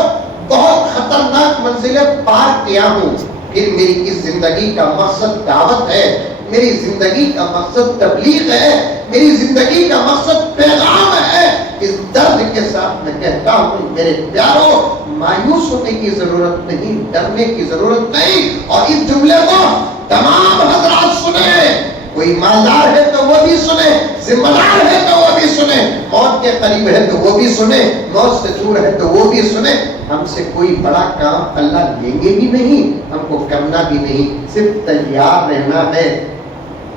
بہت خطرناک منزلیں پار کیا ہوں۔ پھر میری اس زندگی کا مقصد دعوت ہے، میری زندگی کا مقصد تبلیغ ہے، میری زندگی کا مقصد پیغام ہے۔ اس درد کے ساتھ میں کہتا ہوں میرے پیارو، مایوس ہونے کی ضرورت نہیں، ڈرنے کی ضرورت نہیں۔ اور اس جملے کو تمام حضرات سنیں، کوئی مالدار ہے تو وہ بھی سنے، ذمہ دار ہے تو وہ بھی سنے، موت کے قریب ہے تو وہ بھی سنے، موت سے دور ہے تو وہ بھی سنے۔ ہم سے کوئی بڑا کام اللہ لیں گے بھی نہیں، ہم کو کرنا بھی نہیں، صرف تیار رہنا ہے۔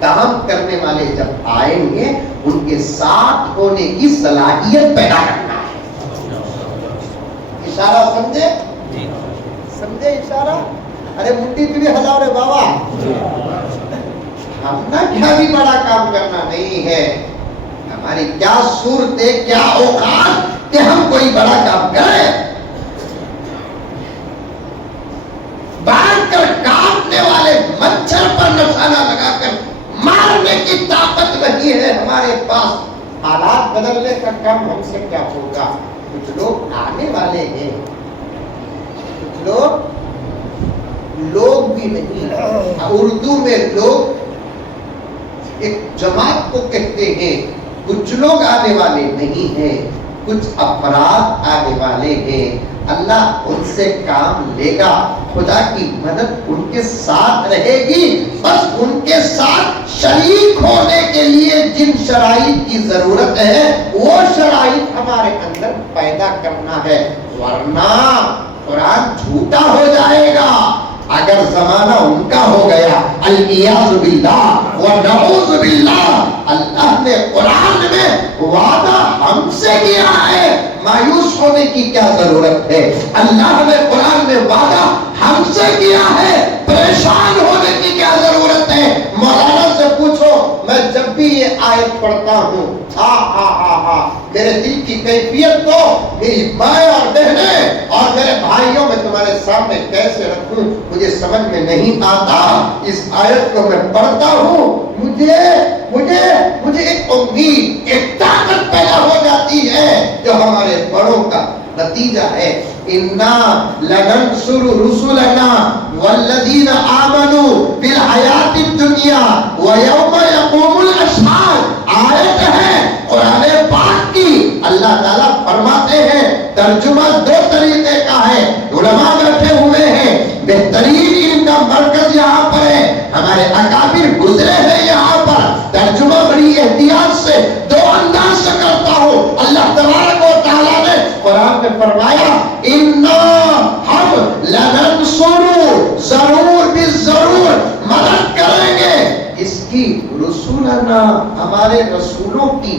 کام کرنے والے جب آئیں گے ان کے ساتھ ہونے کی صلاحیت پیدا کرنا ہے۔ اشارہ سمجھے؟ سمجھے اشارہ؟ ارے منڈی بھی ہلاؤ رے بابا، ہم نہ کیا بھی بڑا کام کرنا نہیں ہے، ہماری کیا صورت ہے، کیا اوقات کہ ہم کوئی بڑا کام کریں۔ بانٹ کر کاٹنے والے مچھر پر نشانہ لگا کر مارنے کی طاقت نہیں ہے ہمارے پاس۔ حالات بدلنے کا کام ہم سے کیا ہوگا؟ کچھ لوگ آنے والے ہیں، کچھ لوگ بھی نہیں۔ اردو میں لوگ ایک جماعت کو کہتے ہیں، کچھ لوگ آنے والے نہیں ہیں، کچھ افراد آنے والے ہیں۔ اللہ ان سے کام لے گا، خدا کی مدد ان کے ساتھ رہے گی۔ بس ان کے ساتھ شریک ہونے کے لیے جن شرائط کی ضرورت ہے وہ شرائط ہمارے اندر پیدا کرنا ہے، ورنہ قرآن جھوٹا ہو جائے گا اگر زمانہ ان کا ہو گیا۔ العیاذ باللہ و نعوذ باللہ۔ اللہ نے قرآن میں وعدہ ہم سے کیا ہے، مایوس ہونے کی کیا ضرورت ہے؟ اللہ نے قرآن میں وعدہ ہم سے کیا ہے، پریشان ہونے کی کیا ضرورت ہے؟ مولانا سے پوچھو، میں جب بھی یہ آیت پڑھتا ہوں میرے دل کی کیفیت کو میری ماں اور بہنیں اور میرے بھائیوں میں تمہارے سامنے کیسے رکھوں مجھے سمجھ میں نہیں آتا۔ اس آیت کو میں پڑھتا ہوں، مجھے ایک امید، ایک طاقت پیدا ہو جاتی ہے جو ہمارے بڑوں کا نتیجہ ہے۔ اِنَّا لَنَنْصُرُ رُسُلَنَا وَالَّذِينَ آمَنُوا فِي الْحَيَاةِ الدُّنْيَا وَيَوْمَ يَقُومُ الْأَشْهَادُ۔ آیت ہے قرآن پاک کی، اللہ تعالیٰ فرماتے ہیں، ترجمہ دو طریقے کا ہے، علماء بیٹھے ہوئے ہیں، بہترین علم کا مرکز یہاں پر ہے، ہمارے اکابر گزرے ہیں یہاں پر، ترجمہ بڑی احتیاط سے دو انداز سے کرتا ہوں۔ اللہ تبارک و تعالیٰ نے قرآن میں فرمایا، اِنَّا ہم لَنَنْصُرُ، ضرور بھی ضرور مدد کریں گے اس کی، رسولنا، ہمارے رسولوں کی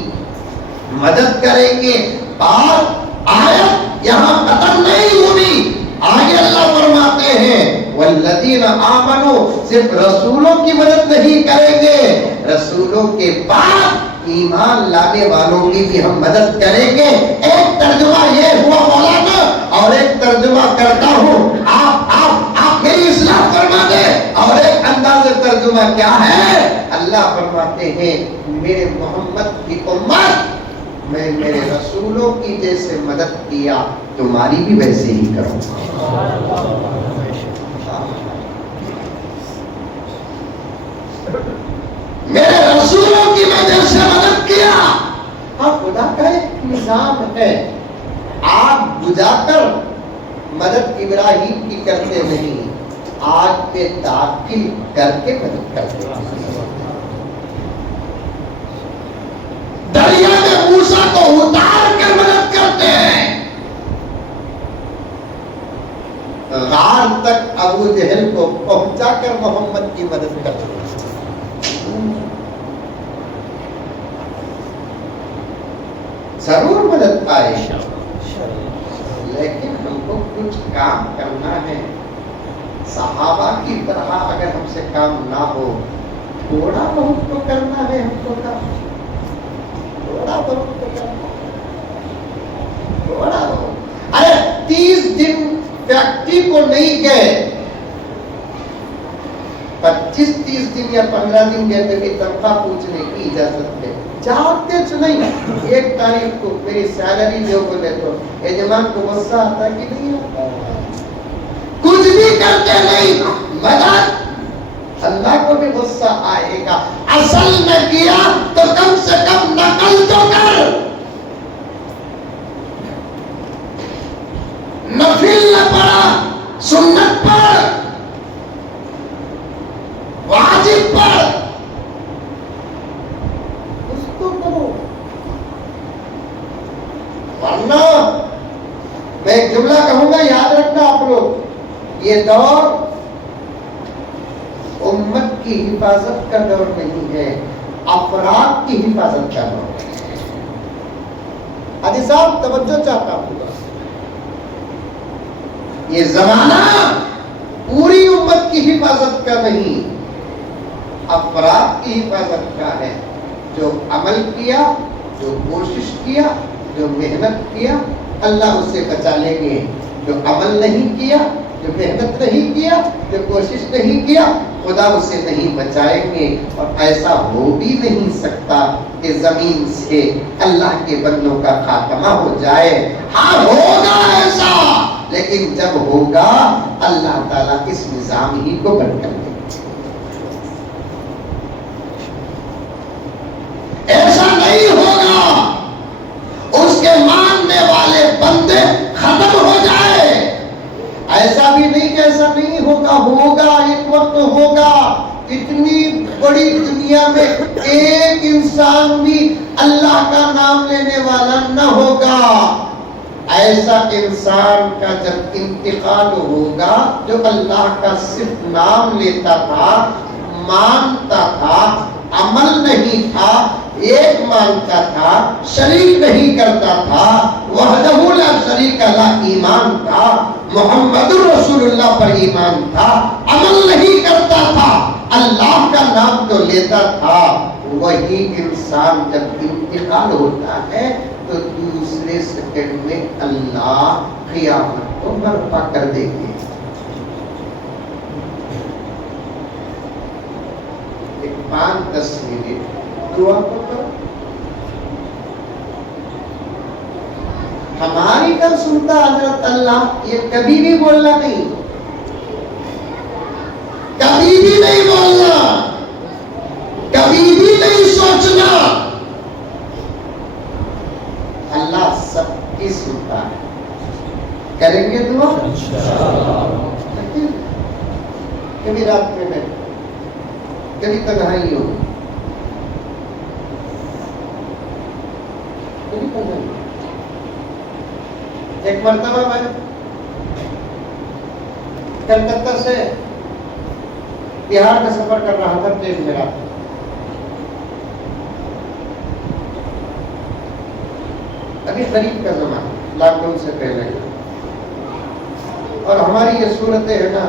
مدد کریں گے۔ بات آیت یہاں ختم نہیں ہوئی، آگے اللہ فرماتے ہیں والذین آمنوا، صرف رسولوں کی مدد نہیں کریں گے، رسولوں کے بعد ایمان لانے والوں کی بھی ہم مدد کریں گے۔ ایک ترجمہ یہ ہوا مولانا، اور ایک ترجمہ کرتا ہوں، آپ میری اصلاح فرما دیں، اور ایک انداز ترجمہ کیا ہے؟ اللہ فرماتے ہیں میرے محمد کی امت میں میرے رسولوں کی جیسے مدد کیا تمہاری بھی ویسے ہی کروں میرے رسولوں کی میں جیسے مدد کیا. ہاں خدا کا ایک نظام ہے, آگ بجھا کر مدد ابراہیم کی کرتے نہیں, آگ پہ داخل کر کے مدد کرتے ہیں. دریا میں موسیٰ کو اتار کر مدد کرتے ہیں, غار تک ابو جہل کو پہنچا کر محمد کی مدد کرتے ہیں. ضرور مدد آئے, لیکن ہم کو کچھ کام کرنا ہے. صحابہ کی طرح اگر ہم سے کام نہ ہو, تھوڑا بہت تو کرنا ہے ہم کو کام, تھوڑا بہت تو کرنا, تھوڑا بہت. ارے 30 دن فیکٹری کو نہیں گئے, 25-30 دن یا 15 دن گئے تو بھی تنخواہ پوچھنے کی اجازت ہے. چاہتے تو نہیں, 1 تاریخ کو میری سیلری جو بولے تو یجمان کو غصہ آتا کہ نہیں آتا, کچھ بھی کرتے نہیں, مدد اللہ کو بھی غصہ آئے گا. اصل میں کیا تو کم سے کم نقل تو کر, نفل نہ پڑا, سنت پڑھ, واجب پڑھ, اس کو کرو. ورنہ میں ایک جملہ کہوں گا, یاد رکھنا آپ لوگ, یہ دور امت کی حفاظت کا دور نہیں ہے, افراد کی حفاظت کا دور ہے. حاجی صاحب توجہ چاہتا ہوں, یہ زمانہ پوری امت کی حفاظت کا نہیں, افراد کی حفاظت کا ہے. جو عمل کیا, جو کوشش کیا, جو محنت کیا, اللہ اسے بچا لیں گے. جو عمل نہیں کیا, جو محنت نہیں کیا, جو کوشش نہیں کیا, خدا اسے نہیں بچائیں گے. اور ایسا ہو بھی نہیں سکتا کہ زمین سے اللہ کے بندوں کا خاتمہ ہو جائے. ہاں ہوگا ایسا, لیکن جب ہوگا اللہ تعالیٰ اس نظام ہی کو بند کر دے. ایسا نہیں ہوگا اس کے ماننے والے بندے ختم ہو جائے. ایسا بھی نہیں کہ ایسا نہیں ہوگا, ہوگا, ایک وقت ہوگا. اتنی بڑی دنیا میں ایک انسان بھی اللہ کا نام لینے والا نہ ہوگا. ایسا انسان کا جب انتقال ہوگا جو اللہ کا صرف نام لیتا تھا, مانتا تھا, عمل نہیں تھا, ایک مانتا تھا, شریک نہیں کرتا تھا, وحدہ لا شریک لہ ایمان تھا, محمد رسول اللہ پر ایمان تھا, عمل نہیں کرتا تھا, اللہ کا نام تو لیتا تھا. وہی انسان جب انتقال ہوتا ہے تو دوسرے سیکنڈ میں اللہ قیامت کو برپا کر دیں گے. 5-10 منٹ دعا کرو. ہماری کا سنتا حضرت اللہ, یہ کبھی بھی بولنا نہیں, کبھی بھی نہیں بولنا, کبھی بھی نہیں سوچنا. اللہ سب کی سنتا ہے. کریں گے دعا کبھی رات میں بیٹھ, کبھی تنہائی ہو, کبھی تنہائی. ایک مرتبہ میں کلکتہ سے بہار کا سفر کر رہا تھا ٹرین میں رات. ابھی قریب کا زمانہ, لاک ڈاؤن سے پہلے, اور ہماری یہ صورتیں ہے نا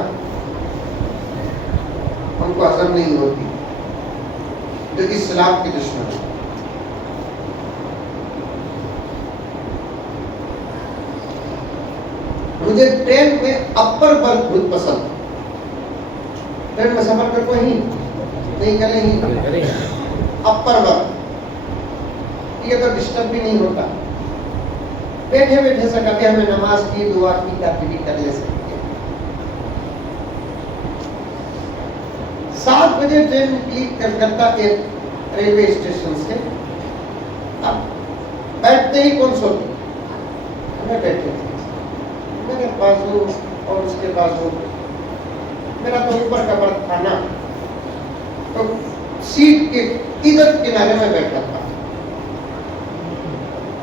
ہم کو ہضم نہیں ہوتی, جو اسلام کی دشمن ہے. مجھے ٹرین میں اپر برتھ بہت پسند. ٹرین میں سفر کر کوئی نہیں کریں گے, اپر برتھ. یہ تو ڈسٹرب بھی نہیں ہوتا. بیٹھے بیٹھے سے کبھی ہمیں نماز کی دعا کی بھی کر لے سکتے ہیں. 7 بجے ٹرین نکلی کلکتہ کے ریلوے اسٹیشن سے. اب بیٹھتے ہی کون سوتے؟ ہمیں بیٹھے تھے. میرے بازو اور اس کے بازو, میرا تو اوپر کا برتھ تھا نا, تو سیٹ کے ادھر کنارے میں بیٹھا تھا.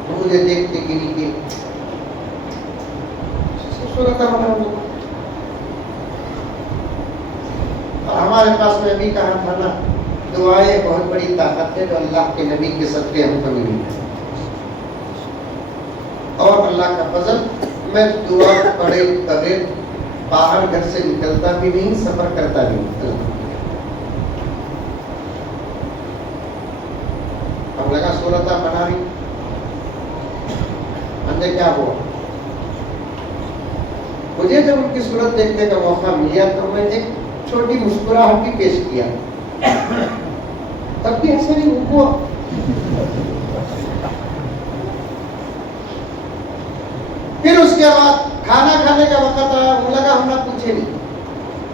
مجھے دیکھتے کہ نہیں صورت ہمارے پاس میں بھی کہا تھا نا, دعائیں بہت بڑی طاقت ہے جو اللہ کے نبی کے صدقے ہم کو ملی. اور اللہ کا فضل, میں دعا پڑھے بغیر باہر گھر سے نکلتا بھی نہیں, سفر کرتا بھی نہیں. ہم لگا صورت بنا رہی, اندر کیا ہوا. مجھے جب ان کی صورت دیکھنے کا موقع ملا تو میں ایک چھوٹی مسکراہٹ بھی پیش کیا, تب بھی ایسا نہیں ہوا. پھر اس کے بعد کھانا کھانے کا وقت آیا, مجھے لگا ہم نہ پوچھے نہیں,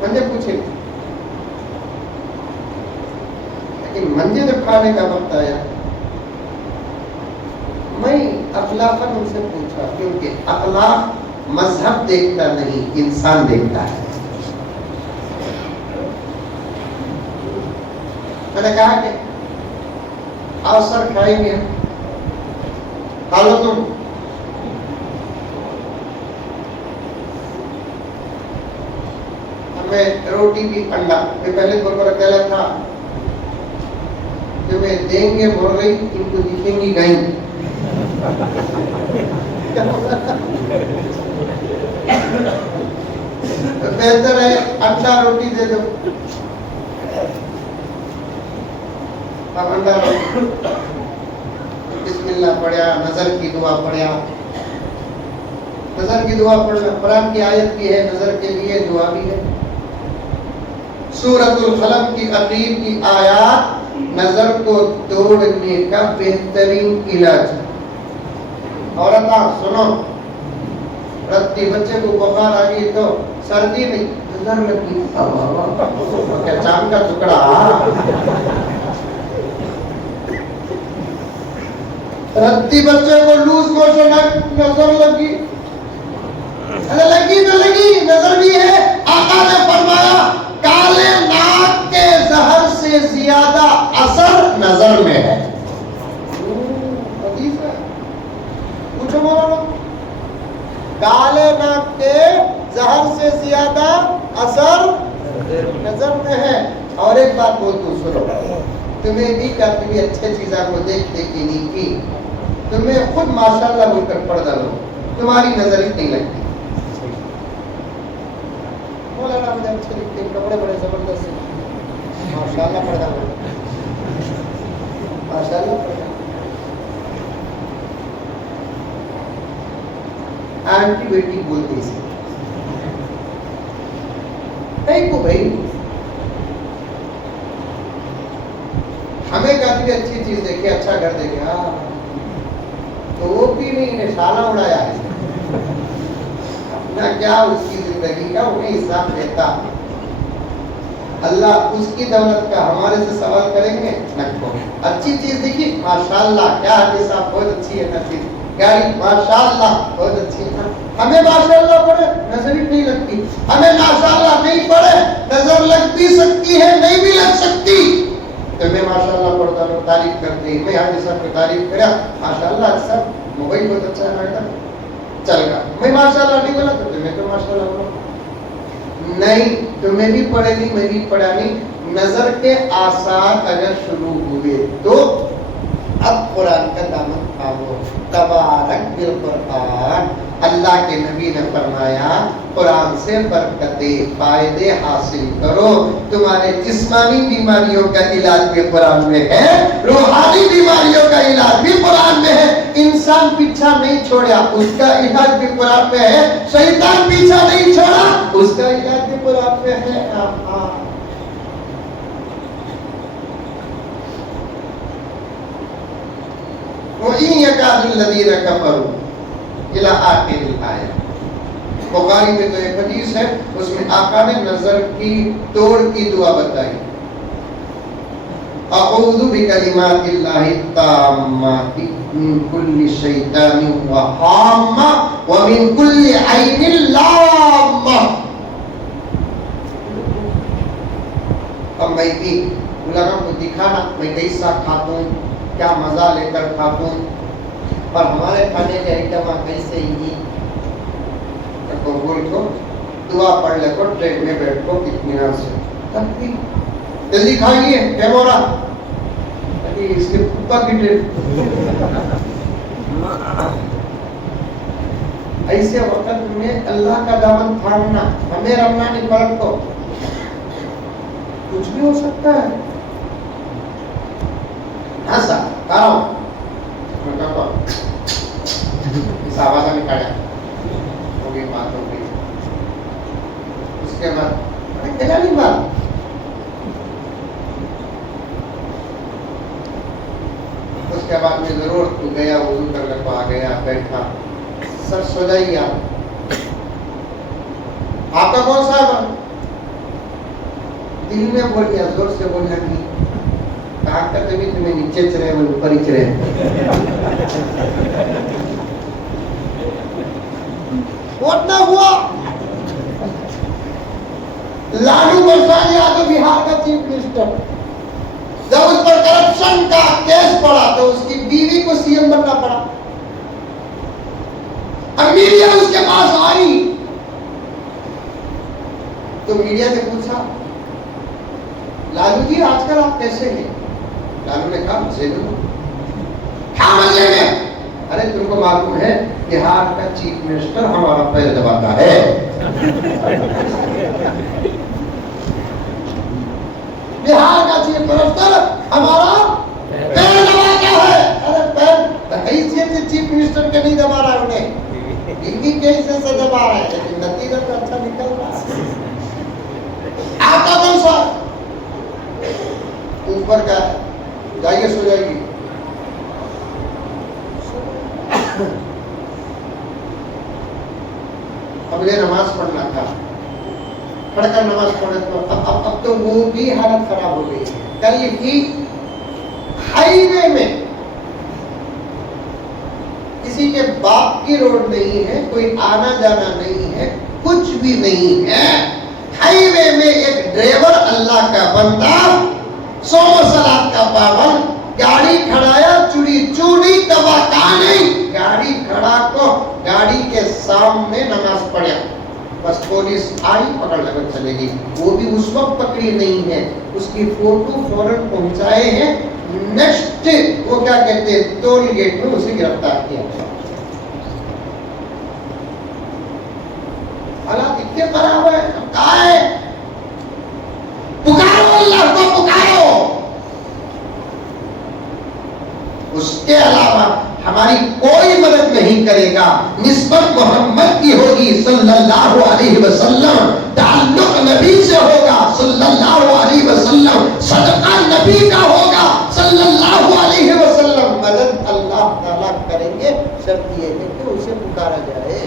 مندے پوچھے نہیں. لیکن مندے جب کھانے کا وقت آیا, میں اخلاقاً ان سے پوچھا, کیونکہ اخلاق مذہب دیکھتا نہیں, انسان دیکھتا ہے. میں نے کہا کہ آؤ سر کھائیں گے, کھا لو تم. ہمیں روٹی بھی انڈا, میں پہلے طور پر اکیلا تھا, جو میں دیں گے بول رہی, ان کو دکھیں گی گئیں. بہتر ہے انڈا روٹی دے دو. اب انڈا روٹی, بسم اللہ پڑھیا, نظر کی دعا پڑھیا. نظر کی دعا پڑھنا, قرآن کی آیت بھی ہے, نظر کے لیے دعا بھی ہے. سورۃ القلم کی اخیر کی آیات نظر کو توڑنے کا بہترین علاج. عورتاں سنو, رتی بچے کو بخار آ گئی تو سردی نہیں, نظر لگی, کیا چاند کا ٹکڑا. رتی بچے کو لوز موشن, نظر لگی, لگی تو لگی, نظر بھی ہے. آقا نے فرمایا کالے ناک کے زہر سے زیادہ اثر نظر میں ہے. پوچھو مولانا, کالے ناک کے زہر سے زیادہ اثر نظر میں ہے. اور ایک بات بول دوں, سنو, تمہیں بھی کبھی اچھے چیزوں کو دیکھ دیکھ کے نہیں کی, تمہیں خود ماشاءاللہ بول کر پڑھ ڈالو, تمہاری نظر ہی نہیں لگتی. مولانا مجھے اچھے لگتے ہیں, کپڑے بڑے زبردست ہیں, ماشاءاللہ پڑھ ڈالو, ماشاءاللہ پڑھ ڈالو. آنٹی بیٹی بولتے سے کو بھائی, ہمیں کافی اچھی چیز دیکھے, اچھا گھر دیکھے, ہاں تو وہ بھی نہیں نے سالہ اڑایا ہے. اپنا کیا اس کی زندگی کا انہیں حساب دیتا. اللہ اس کی دولت کا ہمارے سے سوال کریں گے. اچھی چیز دیکھی, ماشاءاللہ, کیا حدیث آپ, بہت اچھی ہے نصیب, گاڑی ماشاءاللہ بہت اچھی ہے. ہمیں ماشاءاللہ پڑھے, نظر ہی نہیں لگتی. ہمیں ماشاءاللہ نہیں پڑھے, نظر لگ بھی سکتی ہے, نہیں بھی لگ سکتی. تو میں ماشاءاللہ پڑھتا ہوں, تعریف کرتے ہیں, میں حاجی صاحب کی تعریف کریا, ماشاءاللہ اچھا موبائل بہت اچھا ہے میڈم, چل گا. میں ماشاءاللہ نہیں بولا تو تمہیں تو ماشاءاللہ بولا. نہیں, تمہیں بھی پڑھے نہیں, میں بھی پڑھا نہیں. نظر کے آثار اگر شروع ہوئے تو اب قرآن کا دامن تھامو. تبارک بالقرآن, اللہ کے نبی نے فرمایا قرآن سے برکتیں, فائدے حاصل کرو. تمہارے جسمانی بیماریوں کا علاج بھی قرآن میں ہے, روحانی بیماریوں کا علاج بھی قرآن میں ہے. انسان پیچھا نہیں چھوڑا, اس کا علاج بھی قرآن میں ہے. شیطان پیچھا نہیں چھوڑا, اس کا علاج بھی قرآن میں ہے. وَإِن يَكَادُ الَّذِينَ كَفَرُوا إِلَى آخِرِ الْآيَةِ۔ بخاری میں تو ایک حدیث ہے، اس میں آقا نے نظر کی توڑ کی دعا بتائی، اعوذ بکلمات اللہ التامات من کل شیطان وہامہ ومن کل عین لامہ۔ اب میں بھی لوگوں کو دکھانا میں کیسا کھاتا ہوں، کیا مزہ لے کر کھاتا ہوں، اور ہمارے کھانے کے آئٹم کیسے ہی کو بول کو دعا پڑھ لے کو ٹرین میں بیٹھ کو اطمینان سے تب بھی جلدی کھائیے کیا ہو رہا اس کے پپا کی ٹرین۔ ایسے وقت میں اللہ کا دامن تھامنا، ہمیں رمضان پڑھ کو کچھ بھی ہو سکتا ہے۔ ہاں کھاؤ اس آواز میں کھڑا ہو گئی، بات ہو گئی، اس کے بعد کیا نہیں بات، اس کے بعد میں ضرور تو گیا وضو کر کے آ گیا بیٹھا، سر سو جائیے آپ کا کون سا ہے؟ دل میں بولیا، زور سے بولیا نہیں، کہا کرتے بھی تمہیں نیچے چرے وہ اوپر ہی چرے۔ ووٹنا ہوا لالو پرساد یادو بہار کا چیف منسٹر، جب اس پر کرپشن کا کیس پڑا تو اس کی بیوی کو سی ایم بننا پڑا۔ اب میڈیا اس کے پاس آئی تو میڈیا نے پوچھا لالو جی آج کل آپ کیسے ہیں؟ لالو نے کہا مزے میں ہوں۔ کیا مزے میں؟ ارے تم کو معلوم ہے بہار کا چیف منسٹر ہمارا پیر دباتا ہے۔ بہار کا چیف منسٹر ہمارا پیر دباتا ہے۔ ارے پیر حیثیت سے چیف منسٹر کے نہیں دبا رہا انہیں، بیوی کے حصے سے دبا رہا ہے، لیکن نتیجہ تو اچھا نکل رہا ہے۔ آپ کا کون سا اوپر کا جائیے سو جائیے۔ اب یہ نماز پڑھنا تھا، پڑھ کر نماز پڑھے تو اب تو وہ بھی حالت خراب ہو گئی۔ کل ہی ہائی وے میں کسی کے باپ کی روڈ نہیں ہے، کوئی آنا جانا نہیں ہے، کچھ بھی نہیں ہے، ہائی وے میں ایک ڈرائیور اللہ کا بندہ 100 صلات کا پابند گاڑی کھڑایا، چوری چوری توقع نہیں، گاڑی کھڑا کو گاڑی کے سامنے نماز پڑھا، بس پولیس آئی پکڑ لے کر چلے گی، وہ بھی اس وقت پکڑی نہیں ہے، اس کی فوٹو فوراً پہنچائے ہیں، نیکسٹ وہ کیا کہتے ہیں ٹول گیٹ میں اسے گرفتار کیا۔ حالات اتنے خراب ہے، کہاں ہے؟ پکارو اللہ کو، پکارو، اس کے علاوہ ہماری کوئی مدد نہیں کرے گا۔ نسبت محمد کی ہوگی صلی اللہ علیہ وسلم، تعلق نبی سے ہوگا صلی اللہ علیہ وسلم، صدقہ نبی کا ہوگا صلی اللہ علیہ وسلم، مدد اللہ تعالیٰ کریں گے، شرط یہ ہے کہ اسے پکارا جائے۔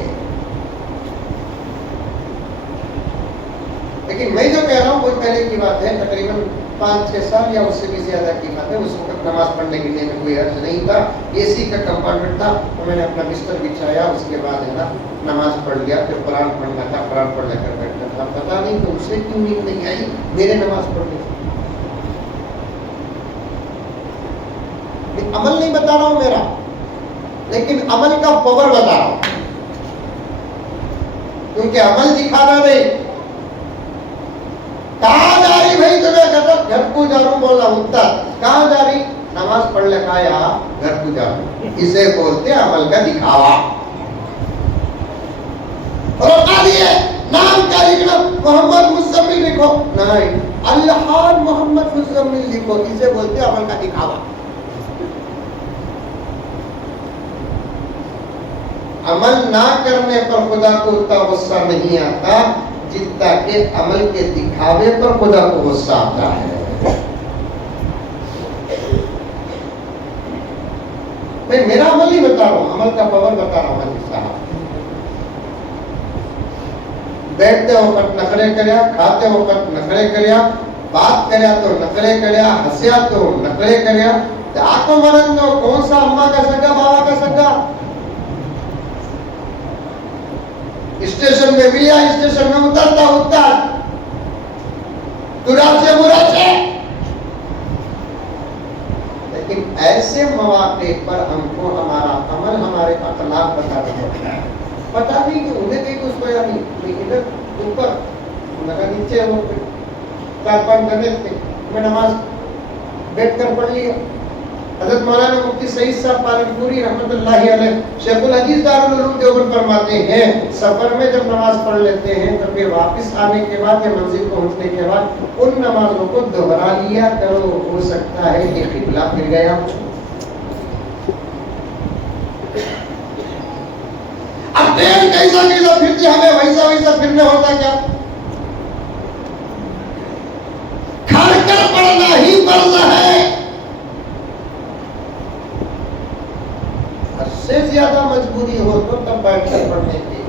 لیکن میں جو کہہ رہا ہوں وہ پہلے کی بات ہے، تقریباً 5-6 سال یا اس سے بھی زیادہ کی بات ہے، اس وقت نماز پڑھنے کے لیے میں کوئی حرج نہیں تھا، اے سی کا کمپارٹمنٹ تھا، تو میں نے اپنا بستر بچھایا، اس کے بعد ہے نا نماز پڑھ لیا، پھر قرآن پڑھنا تھا، قرآن پڑھ لے کر بیٹھنا تھا، پتہ نہیں کہ اسے کیوں نیند نہیں آئی، میرے نماز پڑھنے سے۔ عمل نہیں بتا رہا ہوں میرا، لیکن عمل کا پاور بتا رہا ہوں، کیونکہ عمل دکھانا نہیں۔ کہاں جا رہی بھائی تمہیں کہتا گھر کو جا رہا ہوں بولا ہوتا، کہاں جا رہی؟ نماز پڑھ لے کہا یا گھر کو جا رہا ہوں، اسے بولتے عمل کا دکھاوا۔ اور کہا دیئے نام کیا لکھنا؟ محمد مزمل لکھو، نہیں الہان محمد مزمل لکھو، اسے بولتے عمل کا دکھاوا۔ عمل نہ کرنے پر خدا کو اتنا غصہ نہیں آتا جتنا کہ عمل کے دکھاوے پر خدا کو غصہ آتا ہے۔ میں میرا عمل نہیں بتا رہا ہوں، عمل کا پاور بتا رہا ہوں حاجی صاحب. بیٹھتے وقت نخرے کریا، کھاتے وقت نخرے کریا، بات کریا تو نخرے کریا، ہسیا تو نخرے کریا. آکو مرن تو کون سا اماں کا سگا بابا کا سگا؟ اسٹیشن میں ملیا، اسٹیشن میں اترتا تراچے مراچے. لیکن ایسے مواقع پر ہم کو ہمارا عمل، ہمارے اخلاق بتانا پڑتا ہے. پتا نہیں کہ انہیں کہیں کچھ پڑا نہیں، ادھر اوپر لگا نیچے وہ 4-5 گھنٹے تھے. میں نماز بیٹھ کر پڑھ لیا. حضرت مولانا مفتی سعید صاحب پالنپوری رحمۃ اللہ علیہ شیخ الحدیث دارالعلوم دیوبند فرماتے ہیں سفر میں جب نماز پڑھ لیتے ہیں تو پھر واپس آنے کے بعد یا منزل پہنچنے کے بعد ان نمازوں کو دوہرا لیا کرو. ہو سکتا ہے کہ قبلہ پھر گیا. اب ٹرین کیسا پھرتی ہمیں ویسا پھرنے ہوتا کیا؟ کھڑ کر پڑھنا ہی فرض ہے. سے زیادہ مجبوری ہو تو تب بیٹھ کر پڑھنے کی.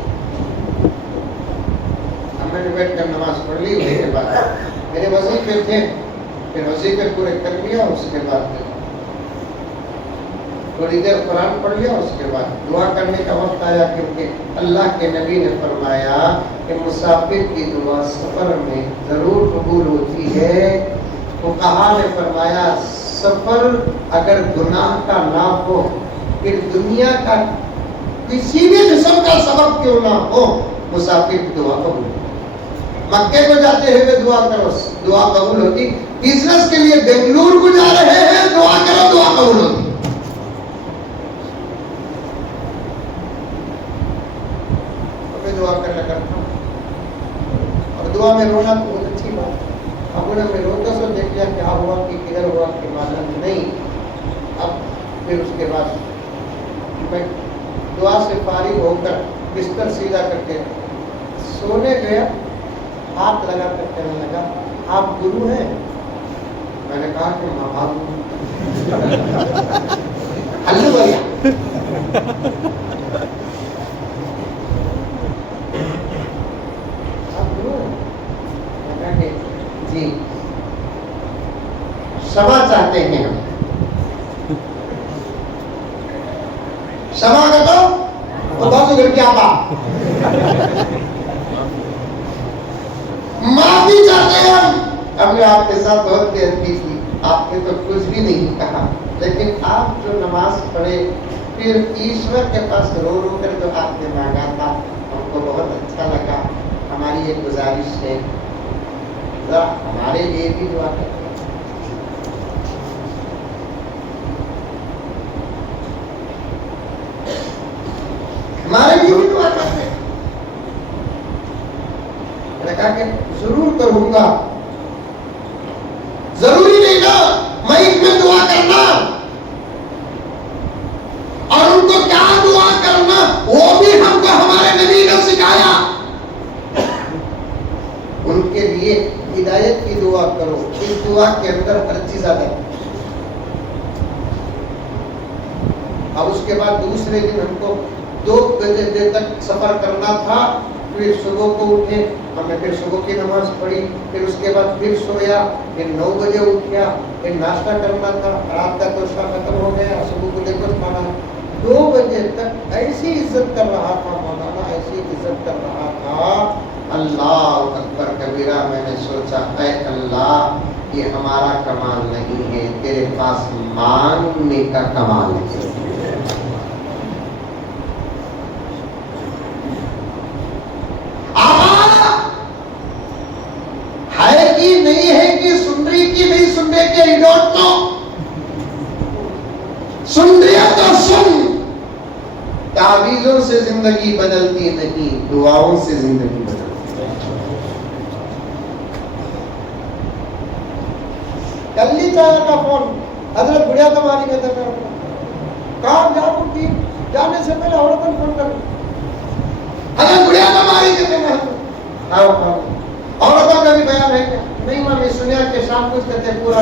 میں نے بیٹھ کر نماز پڑھ لی. اس کے بعد میرے وظیفے تھے، پھر وظیفے پورے کر لیا. اس کے بعد تھوڑی دیر قرآن پڑھ لیا. اس کے بعد دعا کرنے کا وقت آیا کیونکہ اللہ کے نبی نے فرمایا کہ مسافر کی دعا سفر میں ضرور قبول ہوتی ہے. فقہا نے فرمایا سفر اگر گناہ کا نہ ہو، پھر دنیا کا کسی بھی قسم کا سبب کیوں نہ ہو، مسافر کی دعا قبول. مکے کو جاتے ہوئے دعا کرو، دعا قبول ہوتی. بزنس کے لیے بنگلور کو جا رہے ہیں، دعا کرو، دعا قبول ہوتی. میں دعا کرنا کرتا ہوں اور دعا میں رونا تو بہت اچھی بات. اب میں روتا سو دیکھ لیا کیا ہوا کہ کدھر ہوا کہ معلوم نہیں. اب پھر اس کے بعد میں دعا سے فارغ ہو کر بستر سیدھا کر کے سونے گیا. ہاتھ لگا کر کہنے لگا آپ گرو ہیں؟ میں نے کہا کہ ماں باپ ہلو بھیا. آپ گرو ہیں؟ میں کہا کہ جی. سما چاہتے ہیں ہم. سما کا تو بہت گھر کیا تھا. معافی چاہتے ہیں ہم. ہم نے آپ کے ساتھ بہت بےادبی کی، آپ نے تو کچھ بھی نہیں کہا، لیکن آپ جو نماز پڑھے پھر ایشور کے پاس رو رو کر جو آپ نے مانگا تھا ہم کو بہت اچھا لگا. ہماری ایک گزارش ہے ذرا ہمارے لیے بھی دعا کریں. ہمارے لیے بھی دعا کرتے. میں نے کہا کہ ضرور کروں گا. ضروری نہیں نا مائک میں دعا کرنا اور ان کو کیا دعا کرنا وہ بھی ہم کو ہمارے نبی نے سکھایا. ان کے لیے ہدایت کی دعا کرو. اس دعا کے اندر ہر چیز آتا ہے. اب اس کے بعد دوسرے دن ہم کو 2 بجے تک سفر کرنا تھا. پھر صبح کو اٹھے، ہم نے پھر صبح کی نماز پڑھی. پھر اس کے بعد پھر سویا. پھر 9 بجے اٹھ گیا. پھر ناشتہ کرنا تھا. رات کا توشہ ختم ہو گیا. صبح کو لے کر کھانا. 2 بجے تک ایسی عزت کر رہا تھا مولانا، ایسی عزت کر رہا تھا. اللہ اکبر کبیرہ. میں نے سوچا اے اللہ یہ ہمارا کمال نہیں ہے، تیرے پاس مانگنے کا کمال ہے. ہے کہ نہیں ہے کہ سن رہی کہ نہیں سن رہے کہ I don't know. سن رہی تو سن. تعویذوں سے زندگی بدلتی نہیں، دعاؤں سے زندگی بدلتی. کر لی چاہے کا فون حضرت بڑھیا تمہاری میں تھا کہاں جا پڑتی جانے سے پہلے عورتن فون کر حضرت بڑھیا تمہاری کہتے ہیں آؤ عورتوں کا بھی بیان ہے کیا؟ نہیں میں سنیا کہ شام کچھ کہتے پورا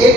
1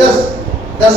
10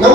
9।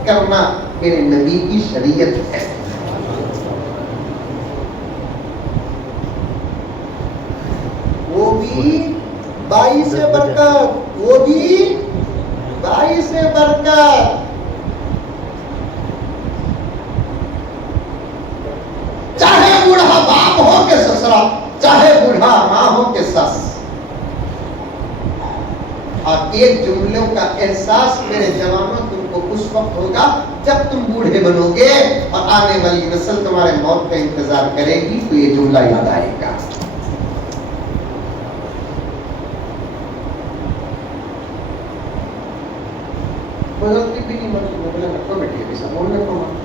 محبت کرنا میرے نبی کی شریعت ہے. وہ بھی باعث برکت، وہ بھی باعث برکت. چاہے بوڑھا باپ ہو کہ سسرا، چاہے بوڑھا ماں ہو کہ سس. اور ایک جملوں کا احساس میرے جوانوں تم کو اس وقت ہوگا جب تم بوڑھے بنو گے اور آنے والی نسل تمہارے موت کا انتظار کرے گی تو یہ جملہ یاد آئے گا. بدلتی بھی نہیں بولے رکھو بیٹی ایسا بولنے کو مت.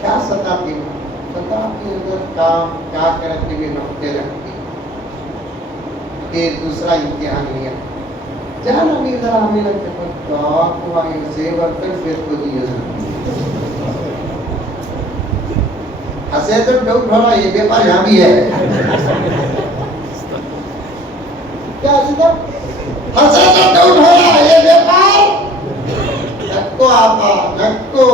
کیا ستاتی اگر کام کیا کرتے ہوئے نقطے رکھتی. ایک دوسرا امتحان لیا جانا بھی ذرا ہمیں لگتے پر کیا کو آئے سے برتن پھر کو دیئے ہسے تو ڈوٹ ہو رہا یہ بیپار یہاں بھی ہے. کیا ہسے تو ڈوٹ ہو رہا یہ بیپار نکو آپا نکو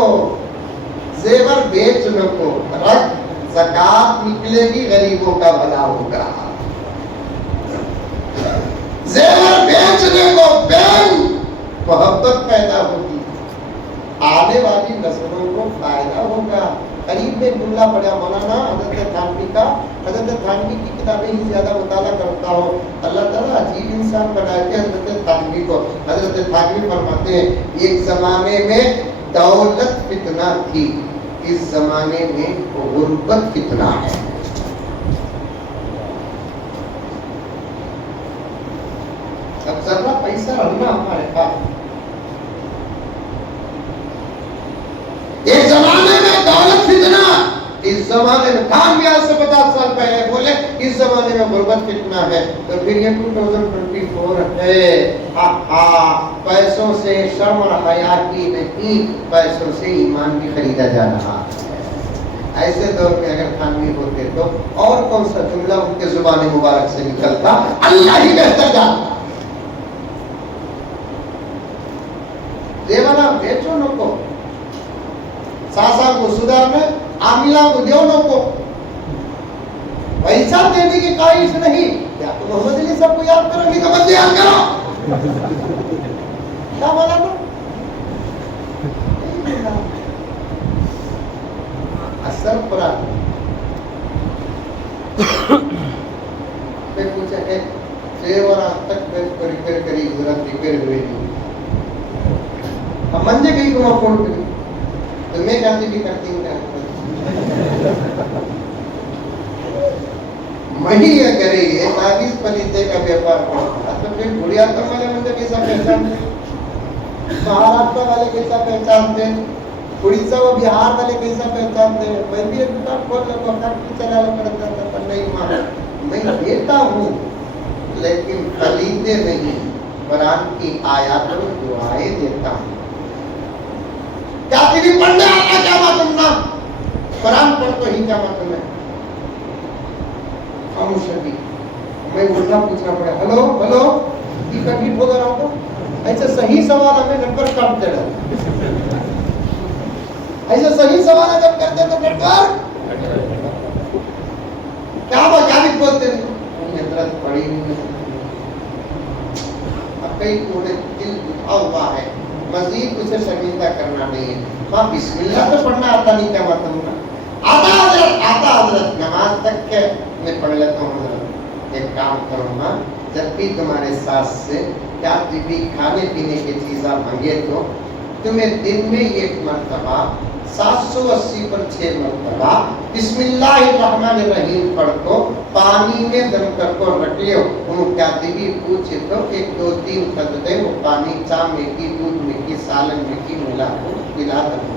زیور بیچ نکو رکھ زکاة نکلے گی غریبوں کا بھلا ہوگا. زیور بیچنے کو بینک محبت پیدا ہوگی، آنے والی نسلوں کو فائدہ ہوگا. قریب میں جملہ پڑھا مولانا حضرت تھانوی کا. حضرت تھانوی کی کتابیں ہی زیادہ مطالعہ کرتا ہوں. اللہ تعالیٰ عجیب انسان بنائے تھے حضرت تھانوی کو. حضرت تھانوی فرماتے ہیں ایک زمانے میں دولت فتنہ تھی، اس زمانے میں غربت فتنہ ہے. اب ذرا پیسہ رہنا ہمارے پاس. ایک زمانے میں دولت فتنہ، اس زمانے میں کامیاب سے 50 سال پہلے بولے اس زمانے میں غربت فتنہ ہے. تو پھر یہ 2024 ہے. پیسوں سے شرم اور حیا کی نہیں، پیسوں سے ایمان بھی خریدا جا رہا ہے. ایسے دور میں اگر تھانوی ہوتے تو اور کون سا جملہ ان کے زبان مبارک سے نکلتا اللہ ہی بہتر جانتا. دیوانا بیچو نکو، ساسا کو سدھارنے عاملہ کو دیو نکو. پیسہ دینے کی خواہش نہیں. کیا تو محمد علی صاحب کو یاد کرو گی تو بس یاد کرو. کیا بولا نا اثر قرآن میں پوچھا ہے سیور آج تک بیچ کو ریپیر کری ضرورت ریپیر ہوئے نہیں. ہم منجے گئی کو وہاں فون کری تو میں کہتی بھی کرتی ہوں مہی یا کرے یہ تاغیز پلیتے کا بیپار کرتا تو پھر بڑھیاتا والے مجھے کیسا پہچانتے، مہاراشٹر والے کیسا پہچانتے، اڑیسہ و بہار والے کیسا پہچانتے. میں بھی ایک دکان کھول لگا فیکٹری چلانا پڑتا تھا پر نہیں ماں میں دیتا ہوں لیکن خریدے نہیں، قرآن کی آیاتوں دعائیں دیتا ہوں. کیا تیری پڑھنے آتا کیا ماتم نا قرآن پڑھ تو ہی کیا ماتم ہے. خاموش رہی. میں الٹا پوچھنا پڑا ہلو ہلو یہ کنفیوز ہو رہا ہوں. ایسے صحیح سوال ہمیں نمبر کم دے رہا. ایسے صحیح سوال جب کرتے تو نمبر کیا بھی بولتے نہیں. حضرت پڑھی نہیں اب کئی کوڑے دل دکھا ہوا ہے، مزید اسے شرمندہ کرنا نہیں ہے. ہاں بسم اللہ تو پڑھنا آتا نہیں کیا ماتم نا آتا حضرت نماز تک کے میں پڑھ لیتا ہوں. حضرت ایک کام کروں گا جب بھی تمہارے ساتھ سے کیا بھی کھانے پینے کی چیزاں مانگے تو تمہیں دن میں ایک مرتبہ 780 پر 6 مرتبہ بسم اللہ الرحمن الرحیم پڑھ کو پانی میں دم کر کو رکھ لیو. انہوں کیا بھی پوچھے تو 1 2 3 قدرے وہ پانی چاہ میں کی دودھ میں کی سالن میں کی ملا کو پلا دوں.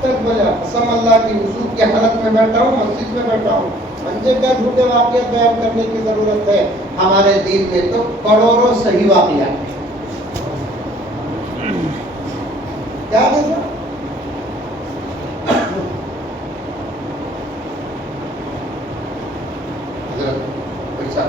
تک بولا قسم اللہ کی وضو کی حالت میں بیٹھا ہوں، مسجد میں بیٹھا ہوں. منجے کا جھوٹے واقعات بیان کرنے کی ضرورت ہے. ہمارے دین میں تو کروڑوں صحیح واقعات ہیں. کیا دیکھا حضرت پیسہ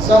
100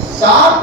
7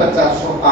50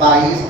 22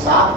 7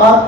5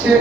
6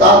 7